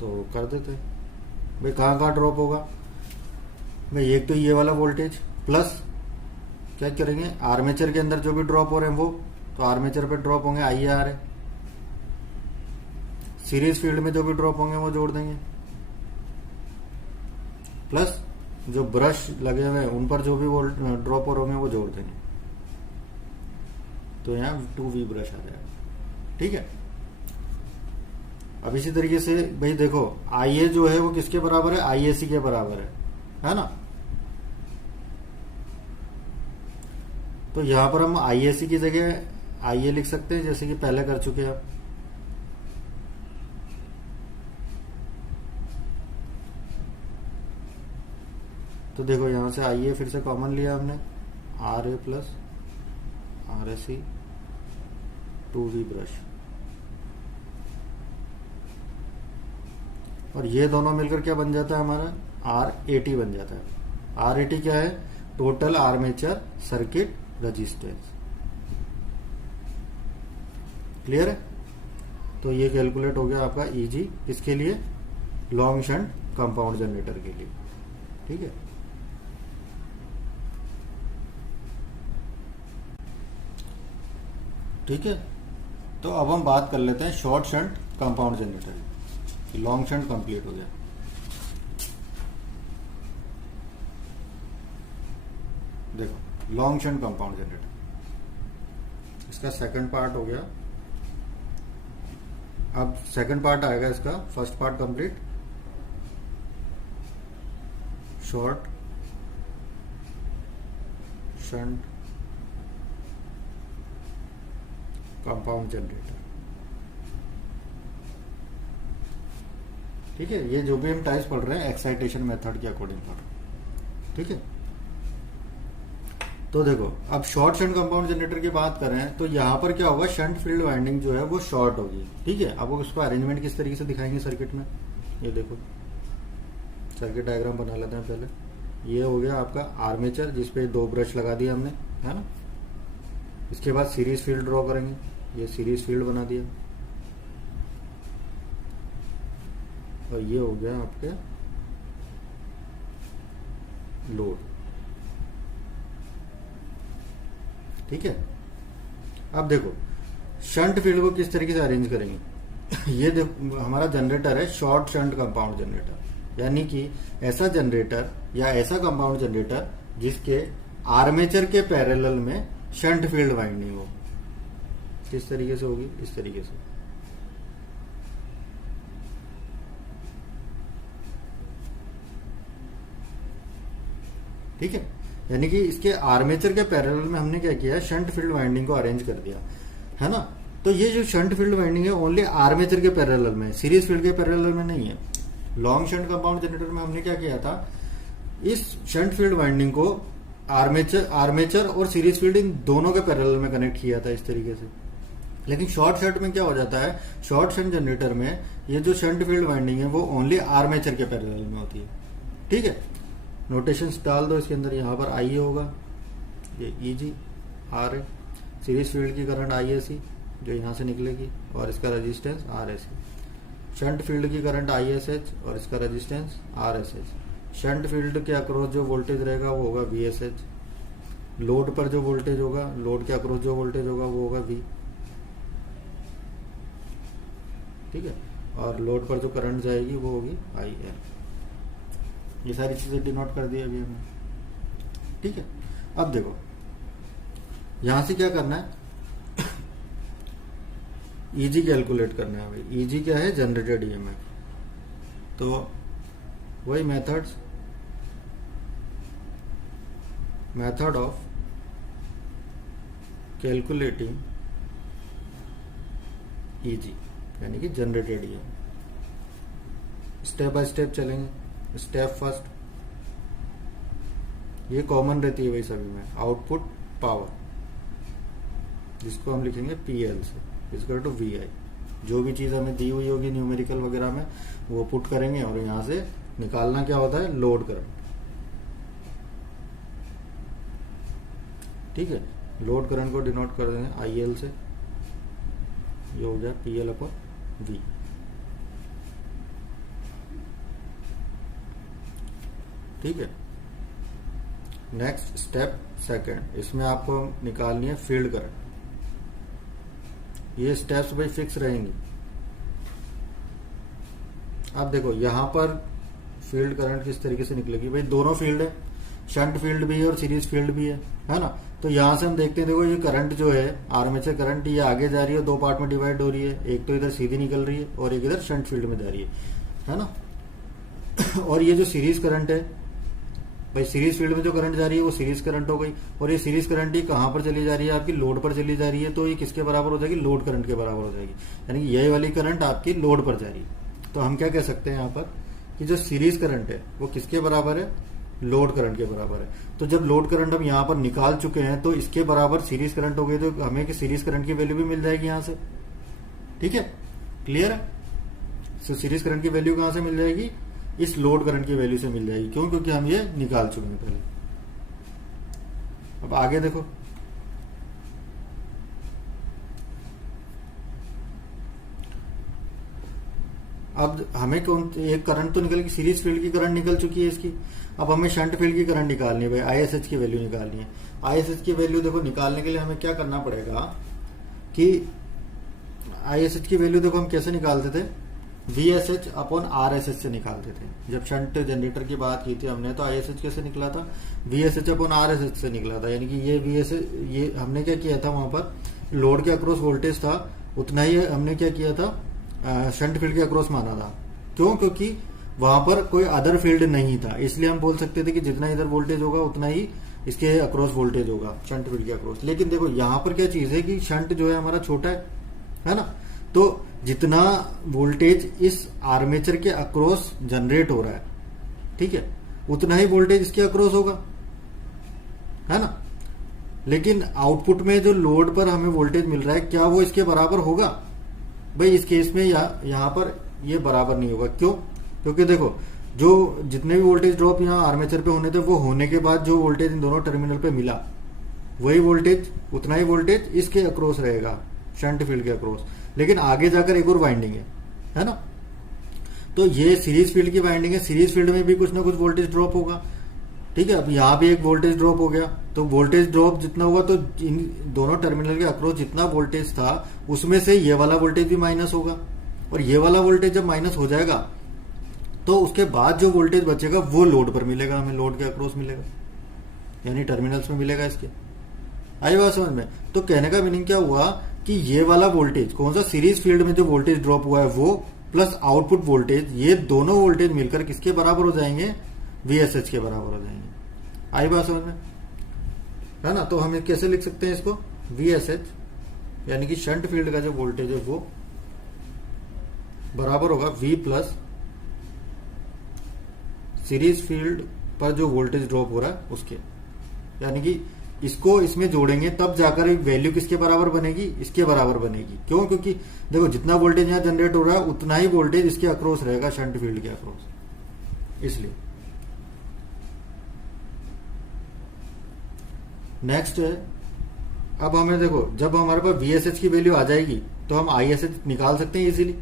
तो कर देते भाई। कहां ड्रॉप होगा भाई? एक तो ये वाला वोल्टेज, प्लस क्या करेंगे? आर्मेचर के अंदर जो भी ड्रॉप हो रहे हैं वो, तो आर्मेचर पे ड्रॉप होंगे IR है। सीरीज फील्ड में जो भी ड्रॉप होंगे वो जोड़ देंगे, प्लस जो ब्रश लगे हुए हैं उन पर जो भी ड्रॉप हो होंगे वो जोड़ देंगे, तो यहाँ 2V ब्रश आ जाएगा। ठीक है, अब इसी तरीके से भाई देखो IA जो है वो किसके बराबर है? ISC के बराबर है ना। तो यहां पर हम ISC की जगह IA लिख सकते हैं, जैसे कि पहले कर चुके हैं। तो देखो यहां से IA फिर से कॉमन लिया हमने, RA plus RSC 2V brush, और ये दोनों मिलकर क्या बन जाता है हमारा? RAT बन जाता है। RAT क्या है? Total armature circuit resistance. Clear है? तो ये कैलकुलेट हो गया आपका EG, किसके लिए? लॉन्ग शंट कंपाउंड जनरेटर के लिए। ठीक है, ठीक है, तो अब हम बात कर लेते हैं शॉर्ट शंट कंपाउंड जनरेटर की। लॉन्ग शंट कंप्लीट हो गया। देखो लॉन्ग शंट कंपाउंड जनरेटर, इसका सेकंड पार्ट हो गया। अब सेकंड पार्ट आएगा इसका, first part complete, short shunt compound generator. ठीक है, ये जो भी हम टाइप्स पढ़ रहे हैं एक्साइटेशन मेथड के अकॉर्डिंग पढ़ रहे हैं। ठीक है, तो देखो अब शॉर्ट शंट कंपाउंड जनरेटर की बात करें तो यहां पर क्या होगा, शंट फील्ड वाइंडिंग जो है वो शॉर्ट होगी। ठीक है, अब उसको अरेंजमेंट किस तरीके से दिखाएंगे सर्किट में, ये देखो सर्किट डायग्राम बना लेते हैं पहले। ये हो गया आपका आर्मेचर जिसपे 2 ब्रश लगा दिया हमने, है ना। इसके बाद सीरीज फील्ड ड्रॉ करेंगे, ये सीरीज फील्ड बना दिया। और ये हो गया आपके लोड। ठीक है, अब देखो शंट फील्ड को किस तरीके से अरेंज करेंगे। ये देखो हमारा जनरेटर है शॉर्ट शंट कंपाउंड जनरेटर, यानी कि ऐसा जनरेटर या ऐसा कंपाउंड जनरेटर जिसके आर्मेचर के पैरेलल में शंट फील्ड वाइंडिंग हो। किस तरीके से होगी, इस तरीके से। ठीक है, यानी कि इसके आर्मेचर के पैरेलल में हमने क्या किया, शंट फील्ड वाइंडिंग को अरेंज कर दिया, है ना। तो ये जो शंट फील्ड वाइंडिंग है ओनली आर्मेचर के पैरेलल में, सीरीज फील्ड के पैरेलल में नहीं है। लॉन्ग शंट कंपाउंड जनरेटर में हमने क्या किया था, इस शंट फील्ड वाइंडिंग को आर्मेचर और सीरीज फील्ड इन दोनों के पैरेलल में कनेक्ट किया था इस तरीके से। लेकिन शॉर्ट शंट में क्या हो जाता है, शॉर्ट शंट जनरेटर में ये जो शंट फील्ड वाइंडिंग है वो ओनली आर्मेचर के पैरेलल में होती है। ठीक है, नोटेशंस डाल दो इसके अंदर। यहां पर आई होगा, ये ईजी आर है, सीरीज फील्ड की करंट आई एस जो यहां से निकलेगी और इसका resistance R S. Shunt field की करंट आई एस एच और इसका resistance R S H. Shunt field के अक्रॉस जो वोल्टेज रहेगा वो होगा वी एस एच। लोड पर जो वोल्टेज होगा, लोड के अक्रॉस जो वोल्टेज होगा वो होगा वी। ठीक है, और लोड पर जो करंट जाएगी वो होगी आई एल। ये सारी चीजें डिनोट कर दी अभी हमने। ठीक है, अब देखो यहां से क्या करना है, ईजी कैलकुलेट करना है भाई। ईजी क्या है, जनरेटेड ईएमएफ। तो वही मेथड ऑफ कैलकुलेटिंग ईजी यानी कि generated EMF. Step by step चलेंगे। स्टेप फर्स्ट, ये कॉमन रहती है भाई सभी में, आउटपुट पावर, जिसको हम लिखेंगे पीएल से इक्वल टू वीआई। जो भी चीज हमें दी हुई होगी न्यूमेरिकल वगैरह में वो पुट करेंगे और यहां से निकालना क्या होता है, लोड करंट। ठीक है, लोड करंट को डिनोट कर देंगे आईएल से। ये हो गया पीएल अपॉन वी। ठीक है, नेक्स्ट स्टेप सेकंड, इसमें आपको निकालनी है फील्ड करंट। ये स्टेप्स भाई फिक्स रहेंगी। अब देखो यहां पर फील्ड करंट किस तरीके से निकलेगी, भाई दोनों फील्ड है, शंट फील्ड भी है और सीरीज फील्ड भी है ना। तो यहां से हम देखते हैं, देखो ये करंट जो है आर्मेचर करंट, ये आगे जा रही है, 2 पार्ट में डिवाइड हो रही है। एक तो इधर सीधी निकल रही है और एक इधर शंट फील्ड में जा रही है ना। और ये जो सीरीज करंट है भाई, सीरीज फील्ड में जो करंट जा रही है वो सीरीज करंट हो गई। और ये सीरीज करंट ही कहां पर चली जा रही है, आपकी लोड पर चली जा रही है। तो ये किसके बराबर हो जाएगी, लोड करंट के बराबर हो जाएगी। यानी कि ये वाली करंट आपकी लोड पर जा रही है। तो हम क्या कह सकते हैं यहाँ पर कि जो सीरीज करंट है वो किसके बराबर है, लोड करंट के बराबर है। तो जब लोड करंट हम यहाँ पर निकाल चुके हैं तो इसके बराबर सीरीज करंट हो गई, तो हमें सीरीज करंट की वैल्यू भी मिल जाएगी यहाँ से। ठीक है, क्लियर है। तो सीरीज करंट की वैल्यू कहां से मिल जाएगी, इस लोड करंट की वैल्यू से मिल जाएगी। क्यों, क्योंकि हम ये निकाल चुके हैं पहले। अब आगे देखो, अब हमें कौन, एक करंट तो निकल गई, सीरीज फील्ड की करंट निकल चुकी है इसकी। अब हमें शंट फील्ड की करंट निकालनी है भाई, आईएसएच की वैल्यू निकालनी है। आईएसएच की वैल्यू देखो निकालने के लिए हमें क्या करना पड़ेगा कि ISH की वैल्यू देखो हम कैसे निकालते थे, VSH अपॉन RSH से निकालते थे। जब शंट जनरेटर की बात की थी हमने तो ISH कैसे निकला था, VSH अपॉन RSH से निकला था। यानी कि ये VSH, ये हमने क्या किया था, वहां पर लोड के अक्रॉस वोल्टेज था उतना ही हमने क्या किया था, शंट फील्ड के अक्रॉस माना था। क्यों? क्योंकि वहां पर कोई अदर फील्ड नहीं था, इसलिए हम बोल सकते थे कि जितना इधर वोल्टेज होगा उतना ही इसके अक्रॉस वोल्टेज होगा, शंट फील्ड के अक्रॉस। लेकिन देखो यहाँ पर क्या चीज है कि शंट जो है हमारा छोटा है ना, तो जितना वोल्टेज इस आर्मेचर के अक्रॉस जनरेट हो रहा है, ठीक है, उतना ही वोल्टेज इसके अक्रॉस होगा, है ना। लेकिन आउटपुट में जो लोड पर हमें वोल्टेज मिल रहा है, क्या वो इसके बराबर होगा? भाई इस केस में यहां पर ये बराबर नहीं होगा। क्यों? क्योंकि देखो जो जितने भी वोल्टेज ड्रॉप यहाँ आर्मेचर पे होने थे, वो होने के बाद जो वोल्टेज इन दोनों टर्मिनल पे मिला, वही वोल्टेज, उतना ही वोल्टेज इसके अक्रॉस रहेगा, शंट फील्ड के अक्रॉस। लेकिन आगे जाकर एक और वाइंडिंग है ना, तो ये सीरीज फील्ड की वाइंडिंग है, सीरीज फील्ड में भी कुछ ना कुछ वोल्टेज ड्रॉप होगा, ठीक है। अब यहाँ भी एक वोल्टेज ड्रॉप हो गया, तो वोल्टेज ड्रॉप जितना हुआ तो इन दोनों टर्मिनल के अक्रॉस जितना वोल्टेज था उसमें से ये वाला वोल्टेज भी माइनस होगा, और ये वाला वोल्टेज जब माइनस हो जाएगा तो उसके बाद जो वोल्टेज बचेगा वो लोड पर मिलेगा, हमें लोड के अक्रॉस मिलेगा, यानी टर्मिनल्स में मिलेगा इसके। आई बात समझ में? तो कहने का मीनिंग क्या हुआ कि ये वाला वोल्टेज कौन सा, सीरीज फील्ड में जो वोल्टेज ड्रॉप हुआ है वो प्लस आउटपुट वोल्टेज, ये दोनों वोल्टेज मिलकर किसके बराबर हो जाएंगे, VSH के बराबर हो जाएंगे। आई बात समझ में, है ना। तो हम कैसे लिख सकते हैं इसको, VSH यानी कि शंट फील्ड का जो वोल्टेज है वो बराबर होगा V प्लस सीरीज फील्ड पर जो वोल्टेज ड्रॉप हो रहा है उसके। यानी कि इसको इसमें जोड़ेंगे तब जाकर एक वैल्यू किसके बराबर बनेगी, इसके बराबर बनेगी। क्यों? क्योंकि देखो जितना वोल्टेज यहां जनरेट हो रहा है उतना ही वोल्टेज इसके अक्रॉस रहेगा, शंट फील्ड के अक्रॉस, इसलिए। नेक्स्ट है, अब हमें देखो जब हमारे पास VSH की वैल्यू आ जाएगी तो हम ISH निकाल सकते हैं इजीली।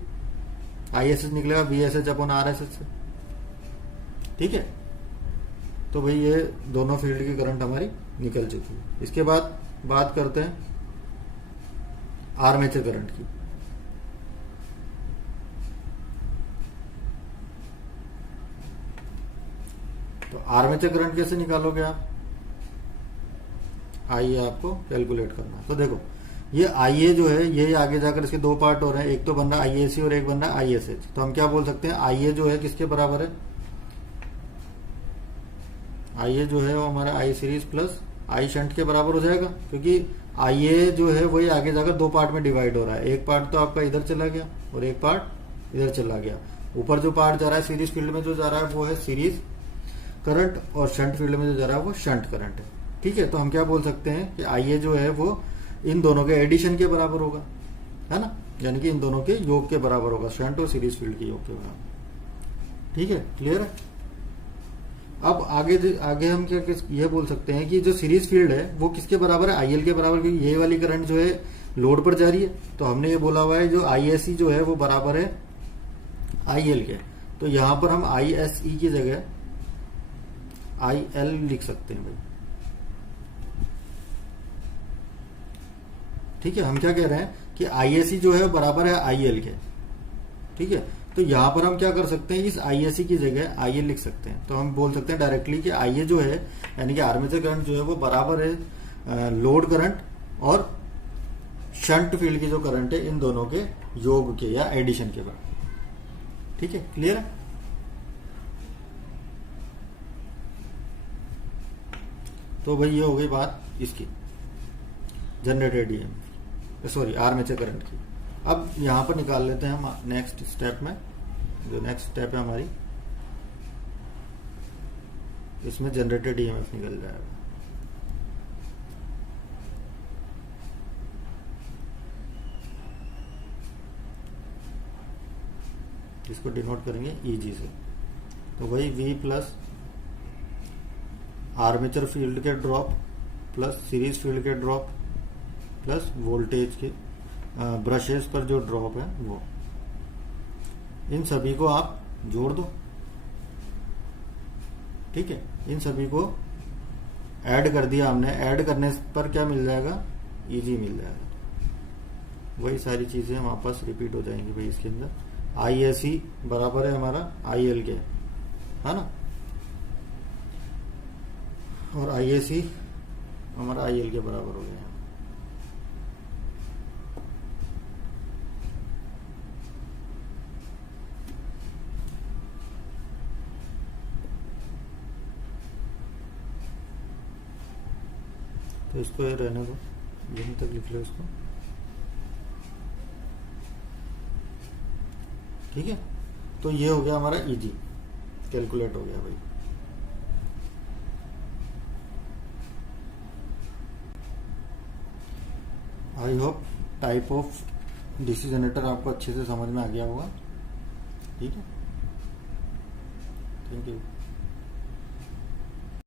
ISH निकलेगा VSH अपॉन RSH से, ठीक है। तो भाई ये दोनों फील्ड की करंट हमारी निकल चुकी है। इसके बाद बात करते हैं आर्मेचर करंट की। तो आर्मेचर करंट कैसे निकालोगे आप, आइए आपको कैलकुलेट करना है। तो देखो ये IA जो है, ये आगे जाकर इसके दो पार्ट हो रहे हैं, एक तो बन रहा है IAC और एक बन रहा है ISH। तो हम क्या बोल सकते हैं, IA जो है किसके बराबर है, IA जो है वो हमारा I series plus I shunt के बराबर हो जाएगा, क्योंकि IA जो है वही आगे जाकर दो पार्ट में डिवाइड हो रहा है। एक पार्ट तो आपका इधर चला गया और एक पार्ट इधर चला गया। ऊपर जो पार्ट जा रहा है सीरीज फील्ड में जो जा रहा है वो है सीरीज करंट, और शंट फील्ड में जो जा रहा है वो शंट करंट है, ठीक है। तो हम क्या बोल सकते हैं कि IA जो है वो इन दोनों के एडिशन के बराबर होगा, है ना, यानी कि इन दोनों के योग के बराबर होगा, शंट और सीरीज फील्ड के योग के बराबर, ठीक है। क्लियर है? अब आगे हम क्या ये बोल सकते हैं कि जो सीरीज फील्ड है वो किसके बराबर है, IL के बराबर, क्योंकि ये वाली करंट जो है लोड पर जा रही है। तो हमने ये बोला हुआ है जो ISC जो है वो बराबर है IL के। तो यहां पर हम ISE की जगह IL लिख सकते हैं भाई, ठीक है। हम क्या कह रहे हैं कि ISC जो है बराबर है IL के, ठीक है। तो यहां पर हम क्या कर सकते हैं, इस ISC की जगह IL लिख सकते हैं। तो हम बोल सकते हैं डायरेक्टली कि IA जो है यानी कि आर्मेचर करंट जो है वो बराबर है लोड करंट और शंट फील्ड की जो करंट है इन दोनों के योग के या एडिशन के बराबर, ठीक है। क्लियर है? तो भाई ये हो गई बात इसकी generated EMF, sorry armature current की। अब यहां पर निकाल लेते हैं हम नेक्स्ट स्टेप में, जो नेक्स्ट स्टेप है हमारी, इसमें जनरेटेड EMF निकल जाएगा। इसको डिनोट करेंगे EG से। तो वही V प्लस आर्मेचर फील्ड के ड्रॉप प्लस सीरीज फील्ड के ड्रॉप प्लस वोल्टेज के ब्रशेस पर जो ड्रॉप है वो, इन सभी को आप जोड़ दो, ठीक है। इन सभी को ऐड कर दिया हमने, ऐड करने पर क्या मिल जाएगा, EG मिल जाएगा, वही सारी चीजें वापस रिपीट हो जाएंगी भाई इसके अंदर। आई एस ई बराबर है हमारा आई एल के, है ना, और आई एस ई हमारा आई एल के बराबर हो गया। तो इसको ये रहने दो, यहीं तक लिख लो इसको, ठीक है। तो ये हो गया हमारा इजी, कैलकुलेट हो गया भाई। I hope type of DC generator आपको अच्छे से समझ में आ गया होगा, ठीक है। Thank you.